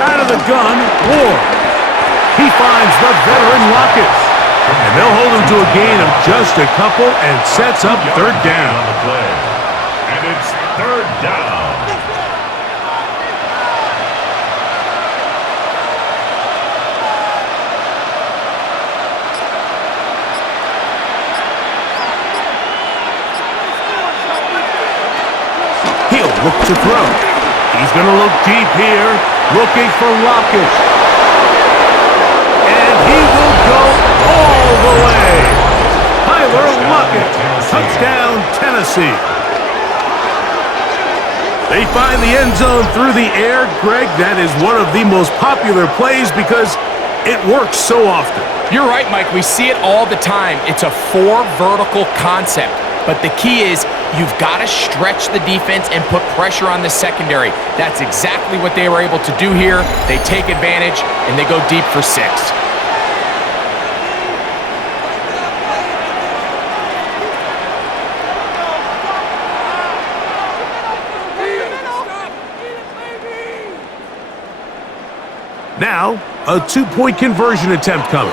Out of the gun, Ward. He finds the veteran Lockett. And they'll hold him to a gain of just a couple and sets up 3rd down. On the play. And it's 3rd down. He'll look to throw. He's going to look deep here, looking for Lockett. And he will go all the way. Tyler Lockett, touchdown Tennessee. They find the end zone through the air. Greg, that is one of the most popular plays because it works so often. You're right, Mike. We see it all the time. It's a 4 vertical concept. But the key is you've got to stretch the defense and put pressure on the secondary. That's exactly what they were able to do here. They take advantage, and they go deep for 6. Now, a 2-point conversion attempt coming.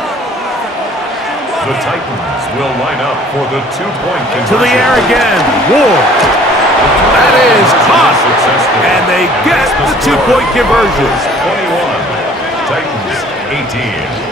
The Titans will line up for the 2-point conversion. To the air again, Ward. That is caught. And they get the 2-point conversion. 21, Titans 18.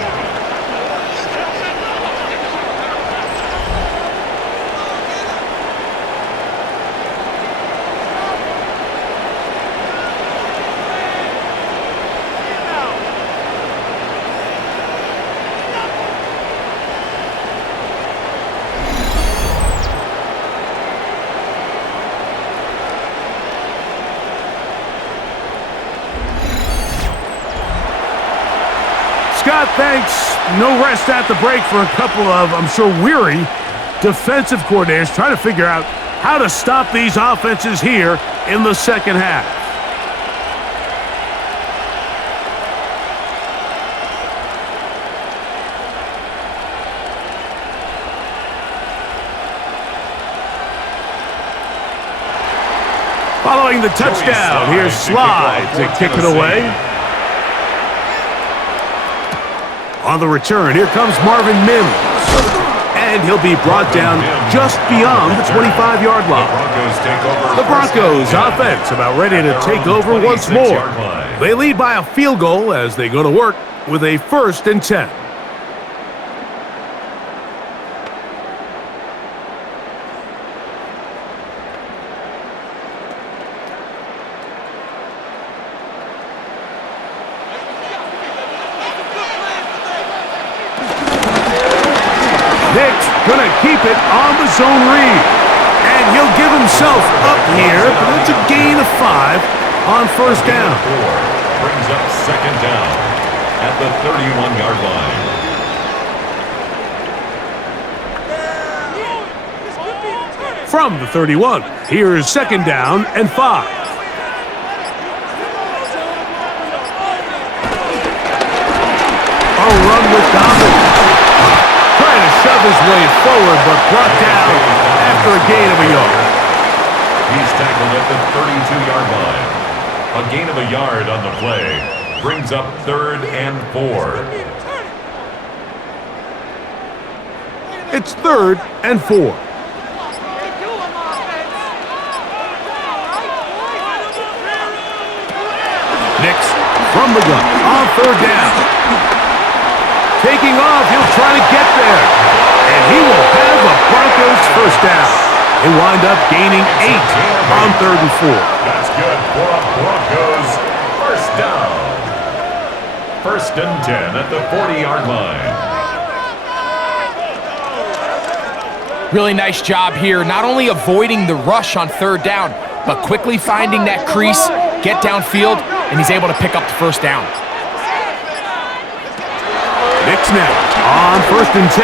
Scott, thanks. No rest at the break for a couple of, I'm sure, weary defensive coordinators trying to figure out how to stop these offenses here in the second half. Following the touchdown, here's Slide to kick it away. On the return, here comes Marvin Mims. And he'll be brought down just beyond the 25-yard line. The Broncos offense about ready to take over once more. They lead by a field goal as they go to work with a 1st and 10. Nick's going to keep it on the zone read. And he'll give himself up here, but it's a gain of 5 on 1st down. 4 brings up 2nd down at the 31-yard line. From the 31, here's 2nd down and 5. A run with dominance. Trying to shove his way forward, but brought down after a gain of a yard. He's tackled at the 32-yard line. A gain of a yard on the play brings up 3rd and 4. It's 3rd and 4. Nix from the gun on 3rd down. taking off. He'll try to get there. And he will have a Broncos first down. They wind up gaining 8 on 3rd and 4. That's good for a Broncos first down. 1st and 10 at the 40-yard line. Really nice job here, not only avoiding the rush on 3rd down, but quickly finding that crease, get downfield, and he's able to pick up the first down. Knicks now on 1st and 10.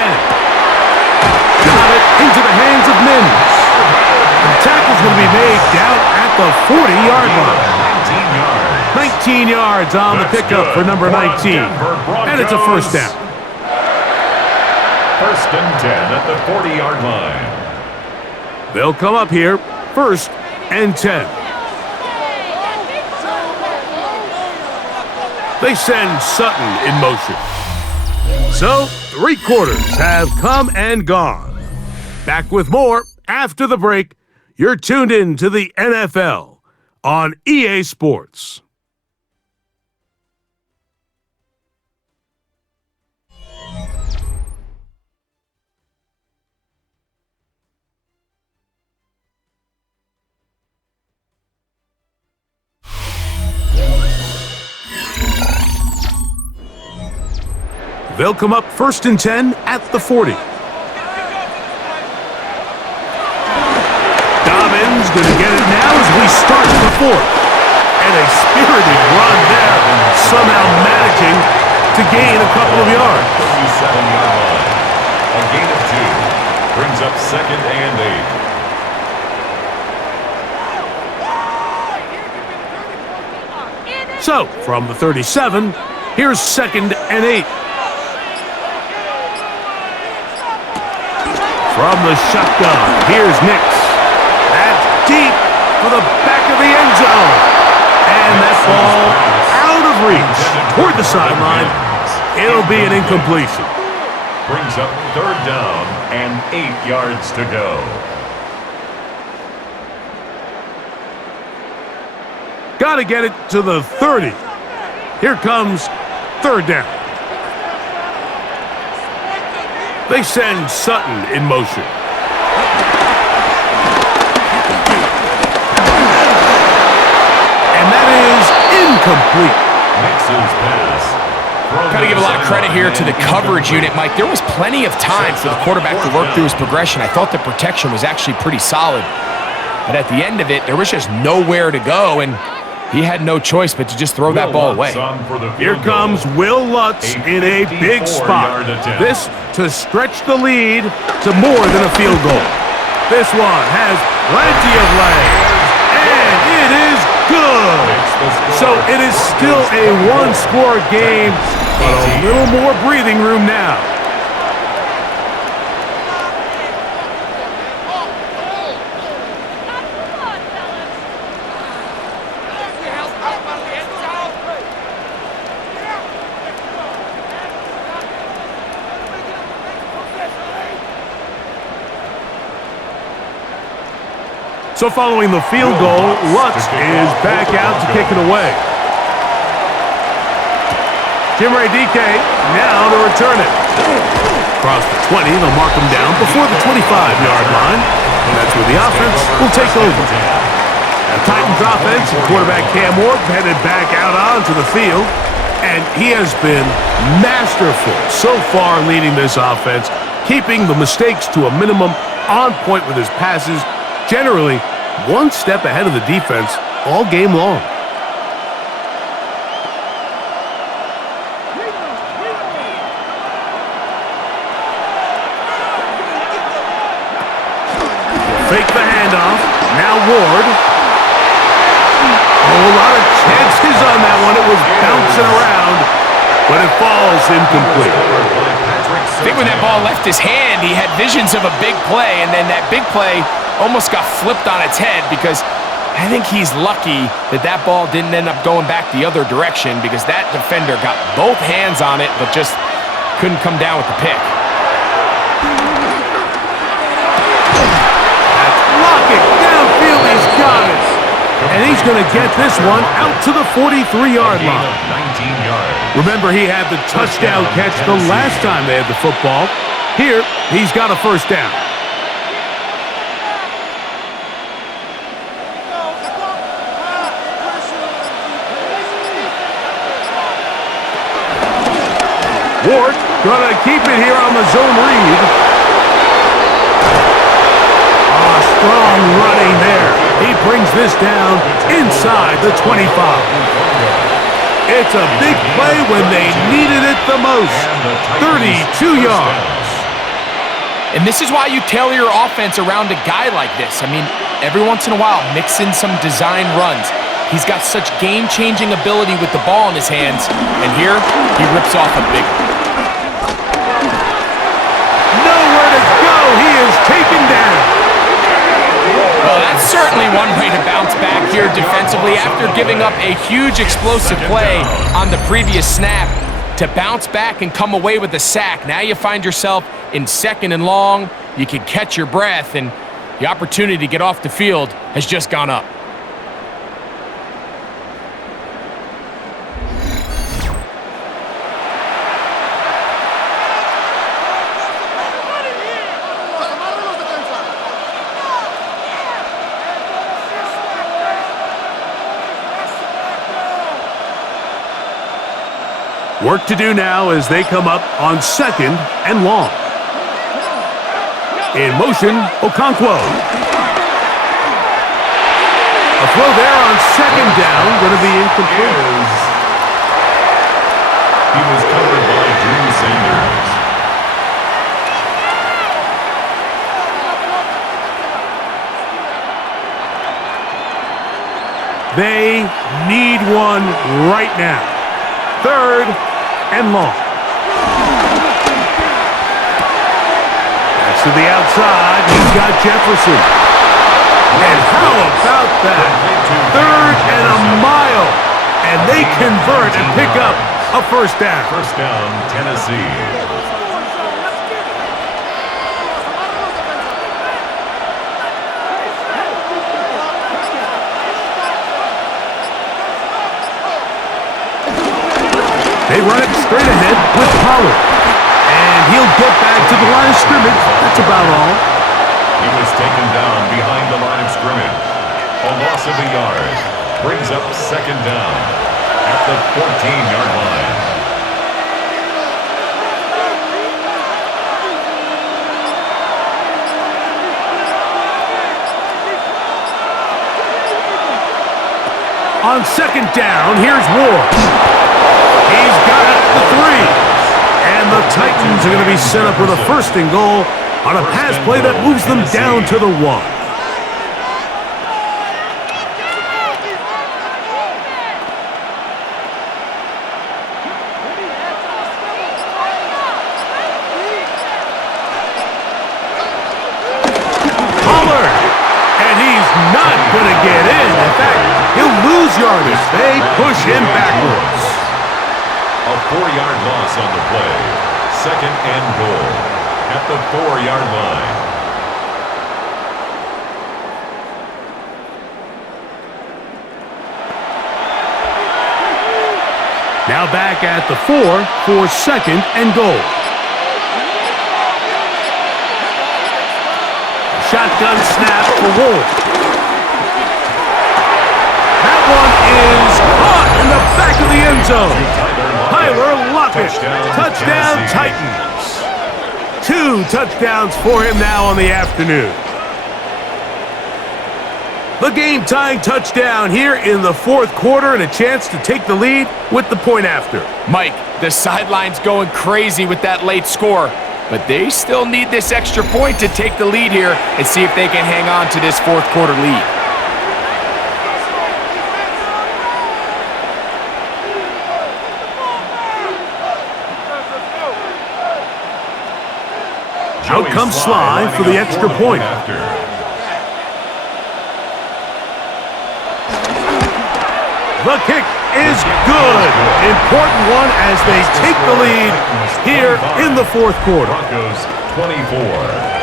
Got it into the hands of Mims. The tackle's going to be made down at the 40-yard line. 19 yards on the pickup for number 19. And it's a first down. 1st and 10 at the 40-yard line. They'll come up here, 1st and 10. They send Sutton in motion. So, 3 quarters have come and gone. Back with more after the break. You're tuned in to the NFL on EA Sports. They'll come up 1st and 10 at the 40. Dobbins going to get it now as we start the 4th. And a spirited run there, somehow managing to gain a couple of yards. 37-yard line. A gain of 2. Brings up 2nd and 8. So, from the 37, here's 2nd and 8. From the shotgun, here's Nix. That's deep for the back of the end zone. And that ball out of reach toward the sideline. It'll be an incompletion. Brings up 3rd down and 8 yards to go. Got to get it to the 30. Here comes 3rd down. They send Sutton in motion. And that is incomplete. Nix's pass. Got to give a lot of credit here to the coverage unit, Mike. There was plenty of time for the quarterback to work through his progression. I thought the protection was actually pretty solid. But at the end of it, there was just nowhere to go, and he had no choice but to just throw that ball away. Here comes Will Lutz in a big spot. This to stretch the lead to more than a field goal. This one has plenty of legs, and it is good. So it is still a one-score game, but a little more breathing room now. So following the field goal, Lutz is back out to kick it away. Jim Radike now to return it. Across the 20, they'll mark him down before the 25-yard line. And that's where the offense will take over. Now, Titans offense and quarterback Cam Ward headed back out onto the field. And he has been masterful so far leading this offense, keeping the mistakes to a minimum, on point with his passes, generally one step ahead of the defense all game long. Fake the handoff. Now Ward. A lot of chances on that one. It was bouncing around, but it falls incomplete. I think when that ball left his hand, he had visions of a big play, and then that big play almost got flipped on its head because I think he's lucky that that ball didn't end up going back the other direction because that defender got both hands on it but just couldn't come down with the pick. That's blocking. Downfield, he's got it. And he's going to get this one out to the 43-yard line. 19 yards. Remember, he had the touchdown catch the last time they had the football. Here, he's got a first down. Ward gonna keep it here on the zone read. Strong running there. He brings this down inside the 25. It's a big play when they needed it the most. 32 yards. And this is why you tailor your offense around a guy like this. I mean, every once in a while, mix in some design runs. He's got such game-changing ability with the ball in his hands. And here, he rips off a big one. Nowhere to go. He is taken down. Well, that's certainly one way to bounce back here defensively after giving up a huge explosive play on the previous snap. To bounce back and come away with a sack. Now you find yourself in 2nd and long. You can catch your breath, and the opportunity to get off the field has just gone up. Work to do now as they come up on 2nd and long. In motion, Okonkwo. A throw there on 2nd down, going to be incomplete. He was covered by Drew Sanders. They need one right now. 3rd and long. That's to the outside. He's got Jefferson. And how about that? 3rd and a mile. And they convert and pick up a first down. First down, Tennessee. They run it straight ahead with Pollard. And he'll get back to the line of scrimmage. That's about all. He was taken down behind the line of scrimmage. A loss of a yard. Brings up 2nd down at the 14-yard line. On 2nd down, here's Ward. He's got it at the 3. And the Titans are going to be set up with a 1st and goal on a pass play that moves them down to the 1. Pollard. And he's not going to get in. In fact, he'll lose yardage. They push him backwards. A 4-yard loss on the play. 2nd and goal at the 4-yard line. Now back at the 4 for 2nd and goal. Shotgun snap for Ward. That one is caught in the back of the end zone. Tyler Lockett, touchdown Titans. 2 touchdowns for him now on the afternoon. The game-tying touchdown here in the 4th quarter and a chance to take the lead with the point after. Mike, the sideline's going crazy with that late score, but they still need this extra point to take the lead here and see if they can hang on to this 4th quarter lead. Out comes Sly for the extra point. The kick is good. Important one as they take the lead here in the 4th quarter. Broncos 24.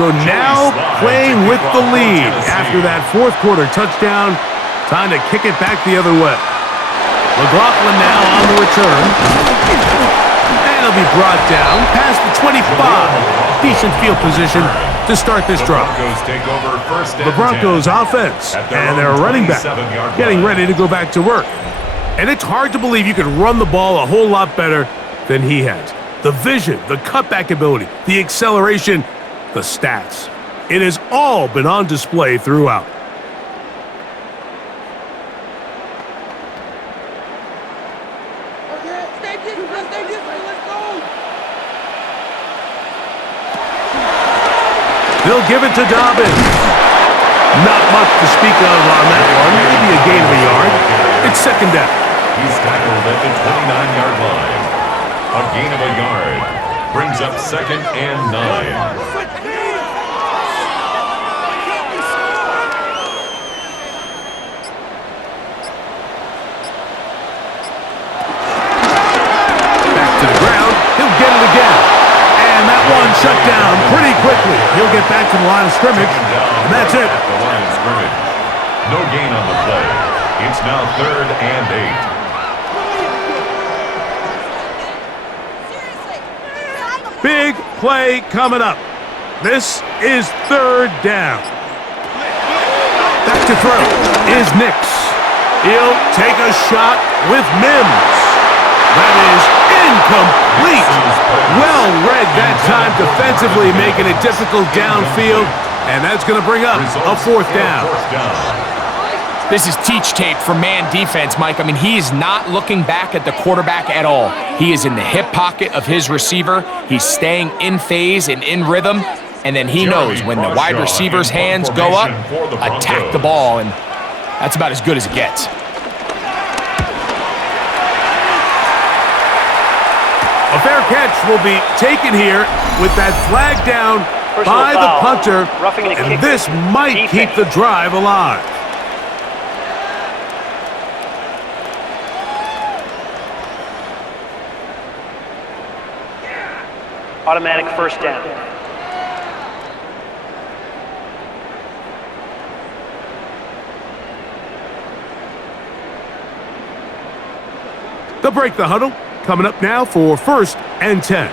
So now playing with the lead after that fourth quarter touchdown. Time to kick it back the other way. McLaughlin now on the return. And he'll be brought down past the 25. Decent field position to start this drive. The Broncos offense and their running back getting ready to go back to work. And it's hard to believe you could run the ball a whole lot better than he has. The vision, the cutback ability, the acceleration, the stats. It has all been on display throughout. They'll give it to Dobbins. Not much to speak of on that one. Maybe a gain of a yard. It's second down. He's tackled at the 29-yard line. A gain of a yard brings up second and 9. Shut down pretty quickly. He'll get back to the line of scrimmage, and that's it. At the line of scrimmage. No gain on the play. It's now 3rd and 8. Big play coming up. This is 3rd down. Back to throw is Nix. He'll take a shot with Mims. That is incomplete. Well read that time defensively, making it difficult downfield, and that's going to bring up a 4th down. This is teach tape for man defense, Mike. I mean, he is not looking back at the quarterback at all. He is in the hip pocket of his receiver. He's staying in phase and in rhythm, and then he knows when the wide receiver's hands go up, attack the ball, and that's about as good as it gets. A fair catch will be taken here with that flag down by the punter, and this might keep the drive alive. Automatic first down. They'll break the huddle. Coming up now for 1st and 10.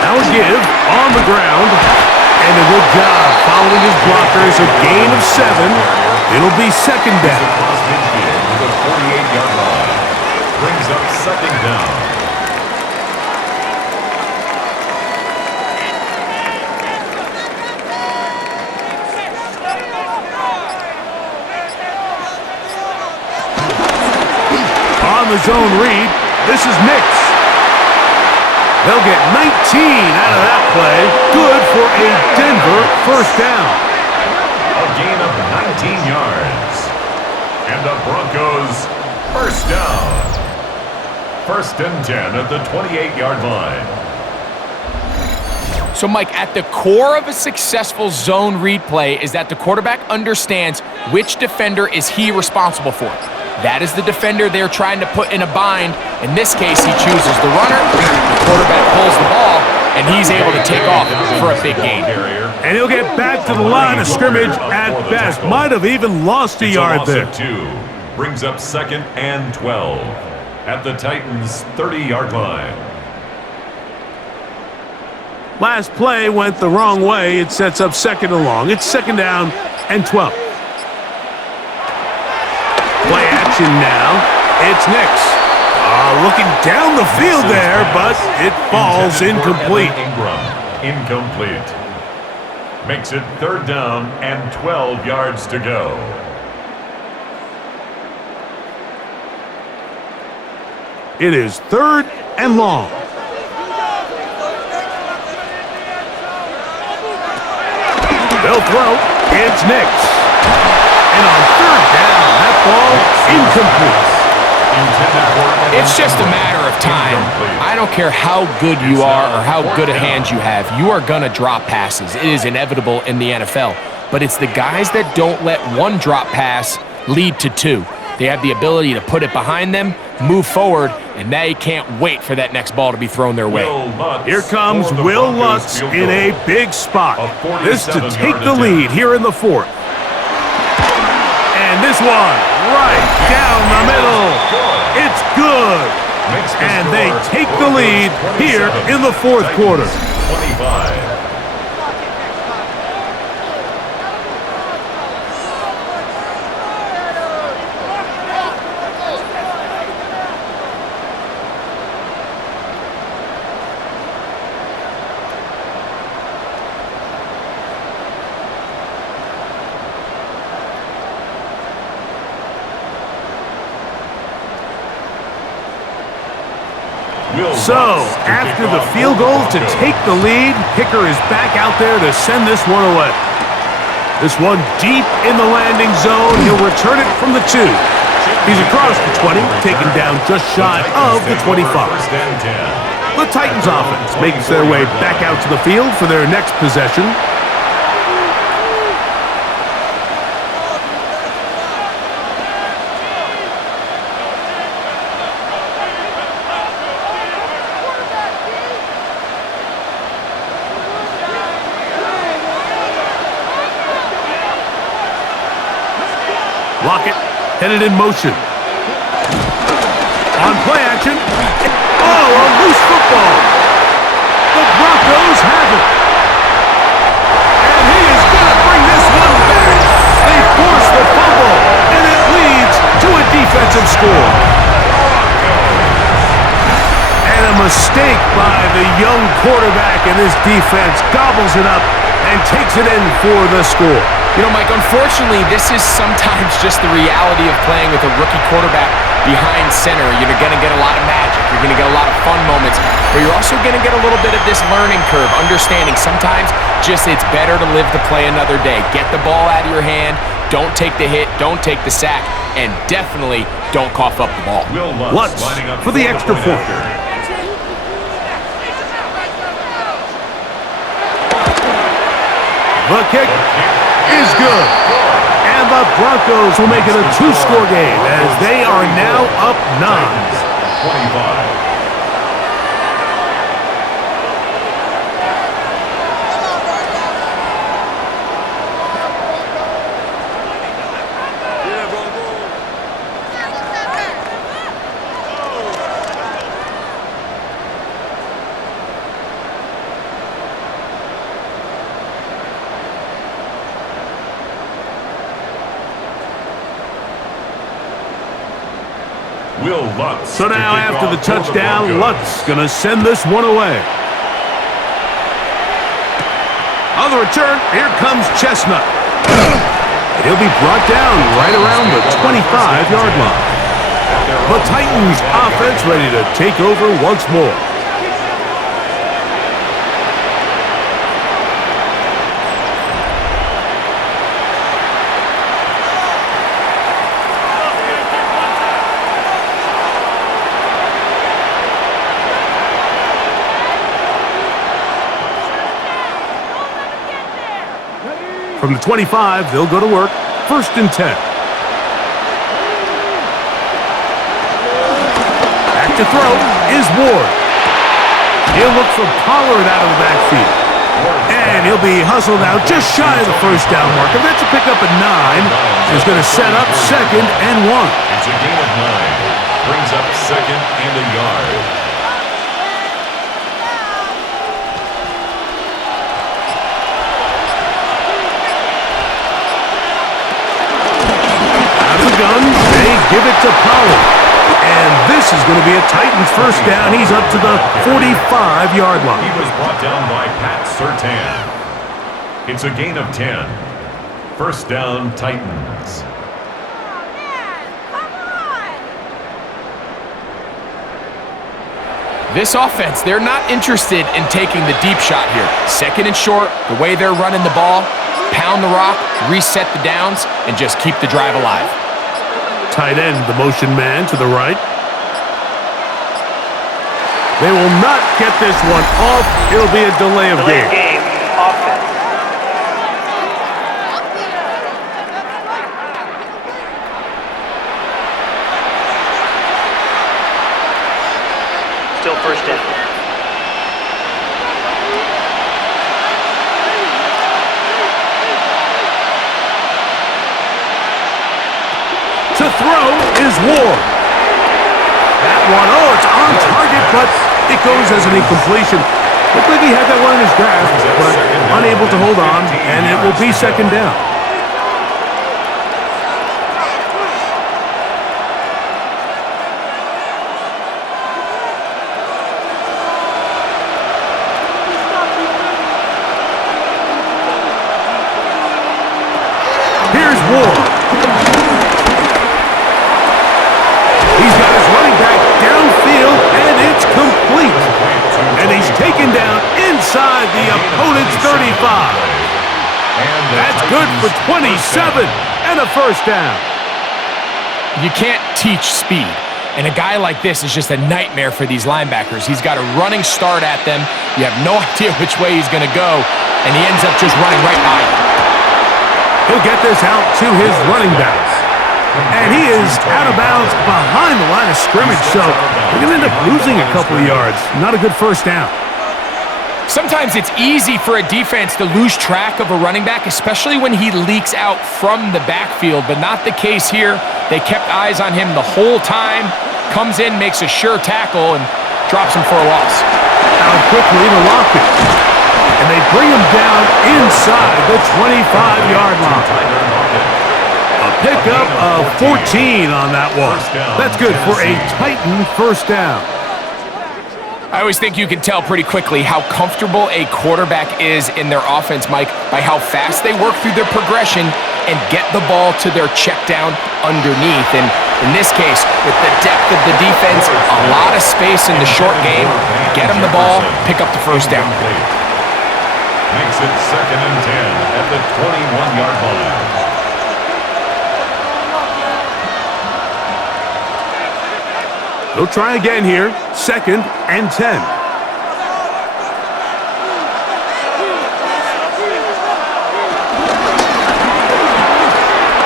Now a give on the ground. And a good job following his blockers. A gain of 7. It'll be 2nd down. Across midfield to the 48-yard line. Brings up 2nd down. The zone read. This is Nix. They'll get 19 out of that play. Good for a Denver 1st down. A gain of 19 yards. And the Broncos 1st down. 1st and 10 at the 28-yard line. So, Mike, at the core of a successful zone read play is that the quarterback understands which defender is he responsible for. That is the defender they're trying to put in a bind. In this case, he chooses the runner. The quarterback pulls the ball, and he's able to take off for a big gain. And he'll get back to the line of scrimmage at best. Might have even lost a yard there. Brings up 2nd and 12 at the Titans' 30-yard line. Last play went the wrong way. It sets up 2nd and long. It's 2nd down and 12. Play action now. It's Nix. Looking down the field there, but it falls incomplete. Incomplete. Makes it 3rd down and 12 yards to go. It is 3rd and long. They'll throw. It's Nix. And on 3rd down, that ball incomplete. It's just a matter of time. I don't care how good you are or how good a hand you have. You are going to drop passes. It is inevitable in the NFL. But it's the guys that don't let one drop pass lead to 2. They have the ability to put it behind them, move forward, and they can't wait for that next ball to be thrown their way. Here comes Will Lutz in a big spot. This to take the lead here in the fourth. And this one right down the middle. It's good. And they take the lead here in the fourth quarter. 25. So, after the field goal to take the lead, kicker is back out there to send this one away. This one deep in the landing zone. He'll return it from the 2. He's across the 20, taken down just shy of the 25. The Titans offense makes their way back out to the field for their next possession. Lockett headed in motion. On play action. Oh, a loose football. The Broncos have it. And he is going to bring this one back. They force the fumble, and it leads to a defensive score. And a mistake by the young quarterback, and this defense gobbles it up and takes it in for the score. You know, Mike, unfortunately, this is sometimes just the reality of playing with a rookie quarterback behind center. You're going to get a lot of magic. You're going to get a lot of fun moments, but you're also going to get a little bit of this learning curve, understanding sometimes just it's better to live to play another day. Get the ball out of your hand. Don't take the hit. Don't take the sack. And definitely don't cough up the ball. Lutz for the extra point. The kick is good. And the Broncos will make it a 2-score game as they are now up 9. 25. So now after the touchdown, Lutz going to send this one away. On the return, here comes Chestnut. And he'll be brought down right around the 25-yard line. The Titans offense ready to take over once more. From the 25, they'll go to work. 1st and 10. Back to throw is Ward. He'll look for Pollard out of the backfield. And he'll be hustled out just shy of the first down marker. That's a pickup at 9. He's going to set up 2nd and 1. It's a gain of 9. Brings up 2nd and a yard. Gun, they give it to Pollard. And this is going to be a Titans first down. He's up to the 45-yard line. He was brought down by Pat Surtain. It's a gain of 10. 1st down, Titans. This offense, they're not interested in taking the deep shot here. 2nd and short, the way they're running the ball, pound the rock, reset the downs, and just keep the drive alive. Tight end, the motion man to the right. They will not get this one off. It'll be a delay of game. Offense. one. Oh, it's on target, but it goes as an incompletion. Looked like he had that one in his grasp, but unable to hold on, and it will be second down. Here's Ward. He's got his running back downfield, and it's complete. And he's taken down inside the opponent's 35. That's good for 27 and a first down. You can't teach speed. And a guy like this is just a nightmare for these linebackers. He's got a running start at them. You have no idea which way he's going to go, and he ends up just running right by you. He'll get this out to his running backs. And he is out of bounds behind the line of scrimmage, so they're going to end up losing a couple of yards. Not a good first down. Sometimes it's easy for a defense to lose track of a running back, especially when he leaks out from the backfield, but not the case here. They kept eyes on him the whole time, comes in, makes a sure tackle, and drops him for a loss. Out quickly to Lockett. And they bring him down inside the 25-yard line. A pickup of 14 on that one. That's good for a Titan first down. I always think you can tell pretty quickly how comfortable a quarterback is in their offense, Mike, by how fast they work through their progression and get the ball to their check down underneath. And in this case, with the depth of the defense, a lot of space in the short game, get them the ball, pick up the first down. Makes it second and 10 at the 21-yard line. They'll try again here. Second and 10.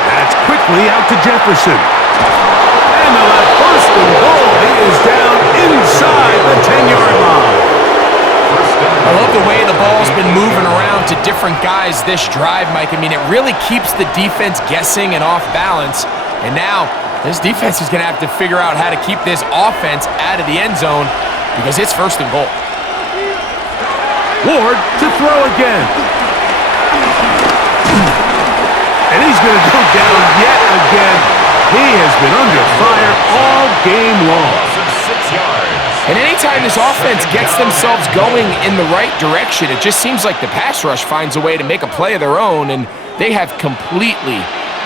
That's quickly out to Jefferson. And they'll have first and goal. He is down inside the 10-yard line. I love the way the ball's been moving around to different guys this drive, Mike. I mean, it really keeps the defense guessing and off balance. And now, this defense is going to have to figure out how to keep this offense out of the end zone because it's first and goal. Ward to throw again. And he's going to go down yet again. He has been under fire all game long. 6 yards. And anytime this offense gets themselves going in the right direction, it just seems like the pass rush finds a way to make a play of their own, and they have completely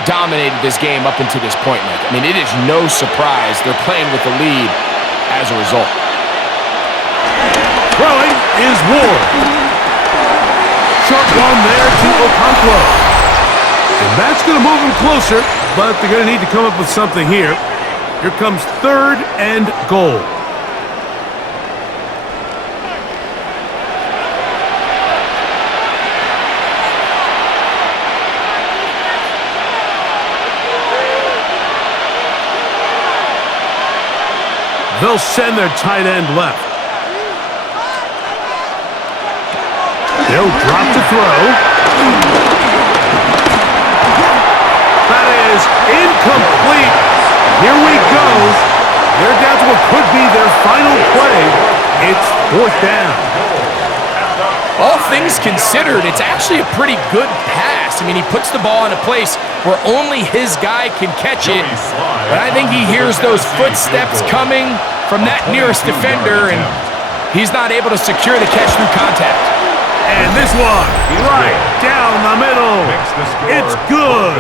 dominated this game up until this point, Mike. I mean, it is no surprise they're playing with the lead as a result. Throwing is Ward. Short one there to Okonkwo. And that's going to move him closer, but they're going to need to come up with something here. Here comes third and goal. They'll send their tight end left. They'll drop to throw. That is incomplete. Here we go. They're down to what could be their final play. It's fourth down. All things considered, it's actually a pretty good pass. I mean, he puts the ball in a place where only his guy can catch it. But I think he hears those footsteps coming from that nearest defender, and he's not able to secure the catch through contact. And this one, right down the middle. It's good.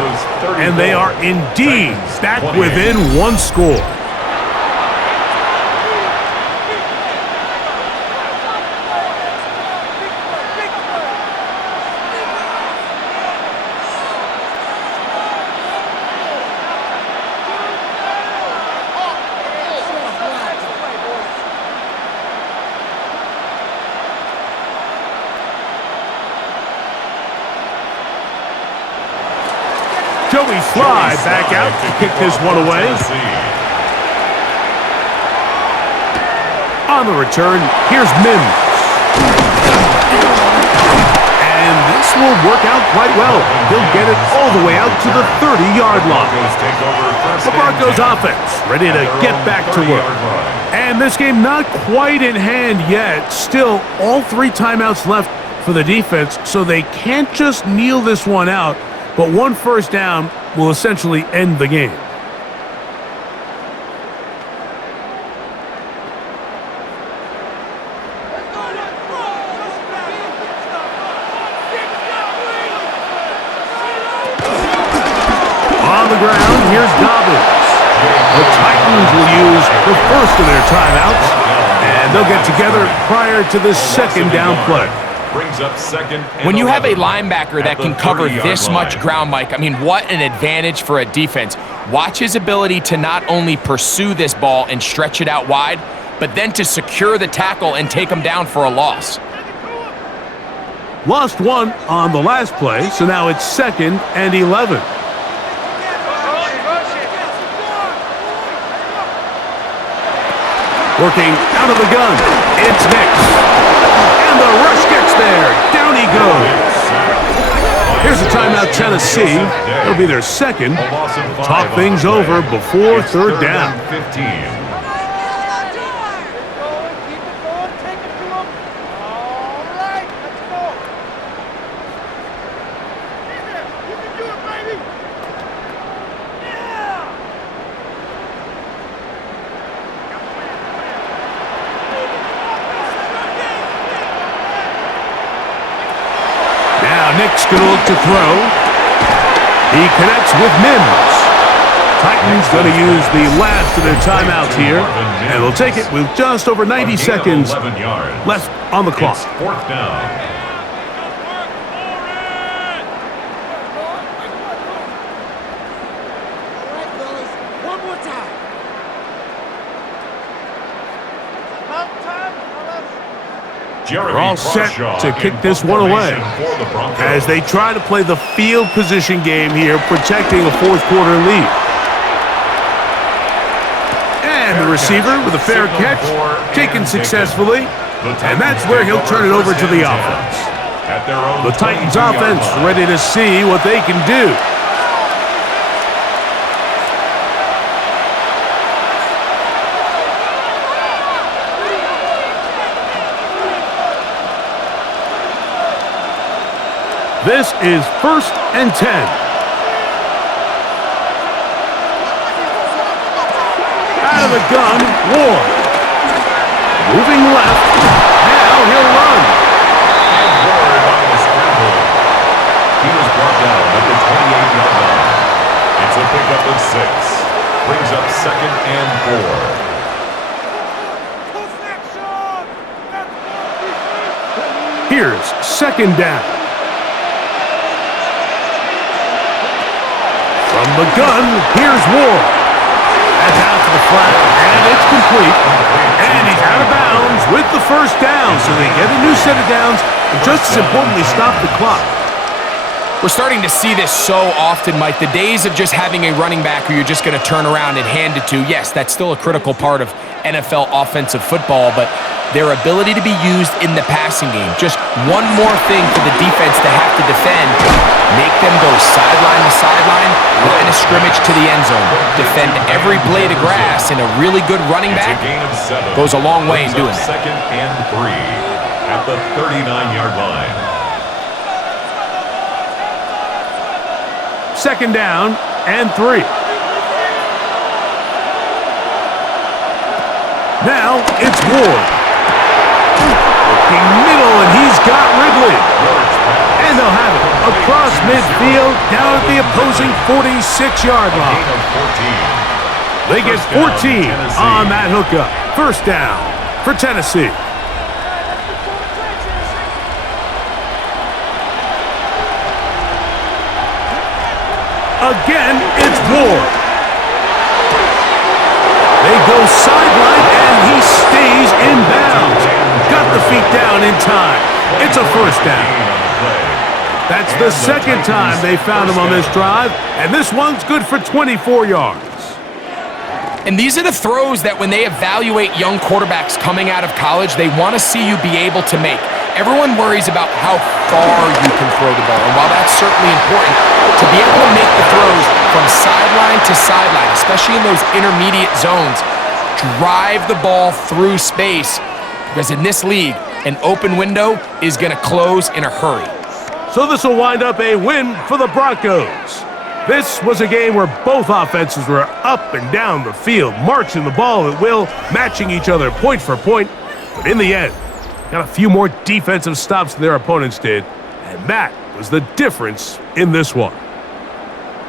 And they are indeed back within one score. Joey Sly back out to kick this one away. On the return, here's Mims. And this will work out quite well. He'll get it all the way out to the 30-yard line. The Broncos offense ready to get back to work. And this game not quite in hand yet. Still, all 3 timeouts left for the defense, so they can't just kneel this one out, but 1 first down will essentially end the game. On the ground, here's Dobbins. The Titans will use the first of their timeouts, and they'll get together prior to the second down play. Brings up second. When you have a linebacker that can cover this much ground, Mike, I mean, what an advantage for a defense. Watch his ability to not only pursue this ball and stretch it out wide, but then to secure the tackle and take him down for a loss. Lost 1 on the last play, so now it's 2nd and 11. Working out of the gun, it's Nix. And the rush gets there. Down he goes. Here's a timeout, Tennessee. It'll be their second. Talk things over before third down. 15. Nick's going to look to throw. He connects with Mims. Titans going to use the last of their timeouts here, and they'll take it with just over 90 seconds left on the clock. It's 4th down. They're all set to kick this one away as they try to play the field position game here, protecting a fourth-quarter lead. And the receiver with a fair catch, taken successfully, and that's where he'll turn it over to the offense. The Titans offense ready to see what they can do. This is 1st and 10. Out of the gun, Ward. Moving left. Now he'll run. And Ward on the scramble. He was brought down at the 28-yard line. It's a pickup of 6. Brings up 2nd and 4. Here's 2nd down. From the gun, here's Ward. That's out to the flat, and it's complete. And he's out of bounds with the first down, so they get a new set of downs, and just as importantly, stop the clock. We're starting to see this so often, Mike. The days of just having a running back who you're just going to turn around and hand it to, yes, that's still a critical part of NFL offensive football, but their ability to be used in the passing game, just one more thing for the defense to have to defend, make them go sideline to sideline, line of scrimmage to the end zone, defend every blade of grass, and a really good running back goes a long way in doing that. 2nd and 3 at the 39-yard line. 2nd down and 3. Now it's Ward. Looking middle, and he's got Ridley. And they'll have it across midfield down at the opposing 46-yard line. They get 14 on that hookup. 1st down for Tennessee. Again, it's Ward. They go sideline, and he stays in bounds. Got the feet down in time. It's a 1st down. That's the 2nd time they found him on this drive, and this one's good for 24 yards. And these are the throws that when they evaluate young quarterbacks coming out of college, they want to see you be able to make. everyone worries about how far you can throw the ball. And while that's certainly important, to be able to make the throws from sideline to sideline, especially in those intermediate zones, drive the ball through space, because in this league, an open window is going to close in a hurry. So this will wind up a win for the Broncos. This was a game where both offenses were up and down the field, marching the ball at will, matching each other point for point. But in the end, got a few more defensive stops than their opponents did, and that was the difference in this one.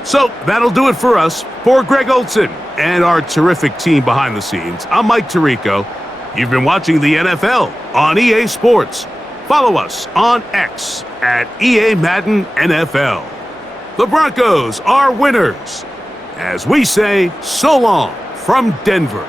So that'll do it for us. For Greg Olson and our terrific team behind the scenes, I'm Mike Tirico. You've been watching the NFL on EA Sports. Follow us on X at EA Madden NFL. The Broncos are winners. As we say, so long from Denver.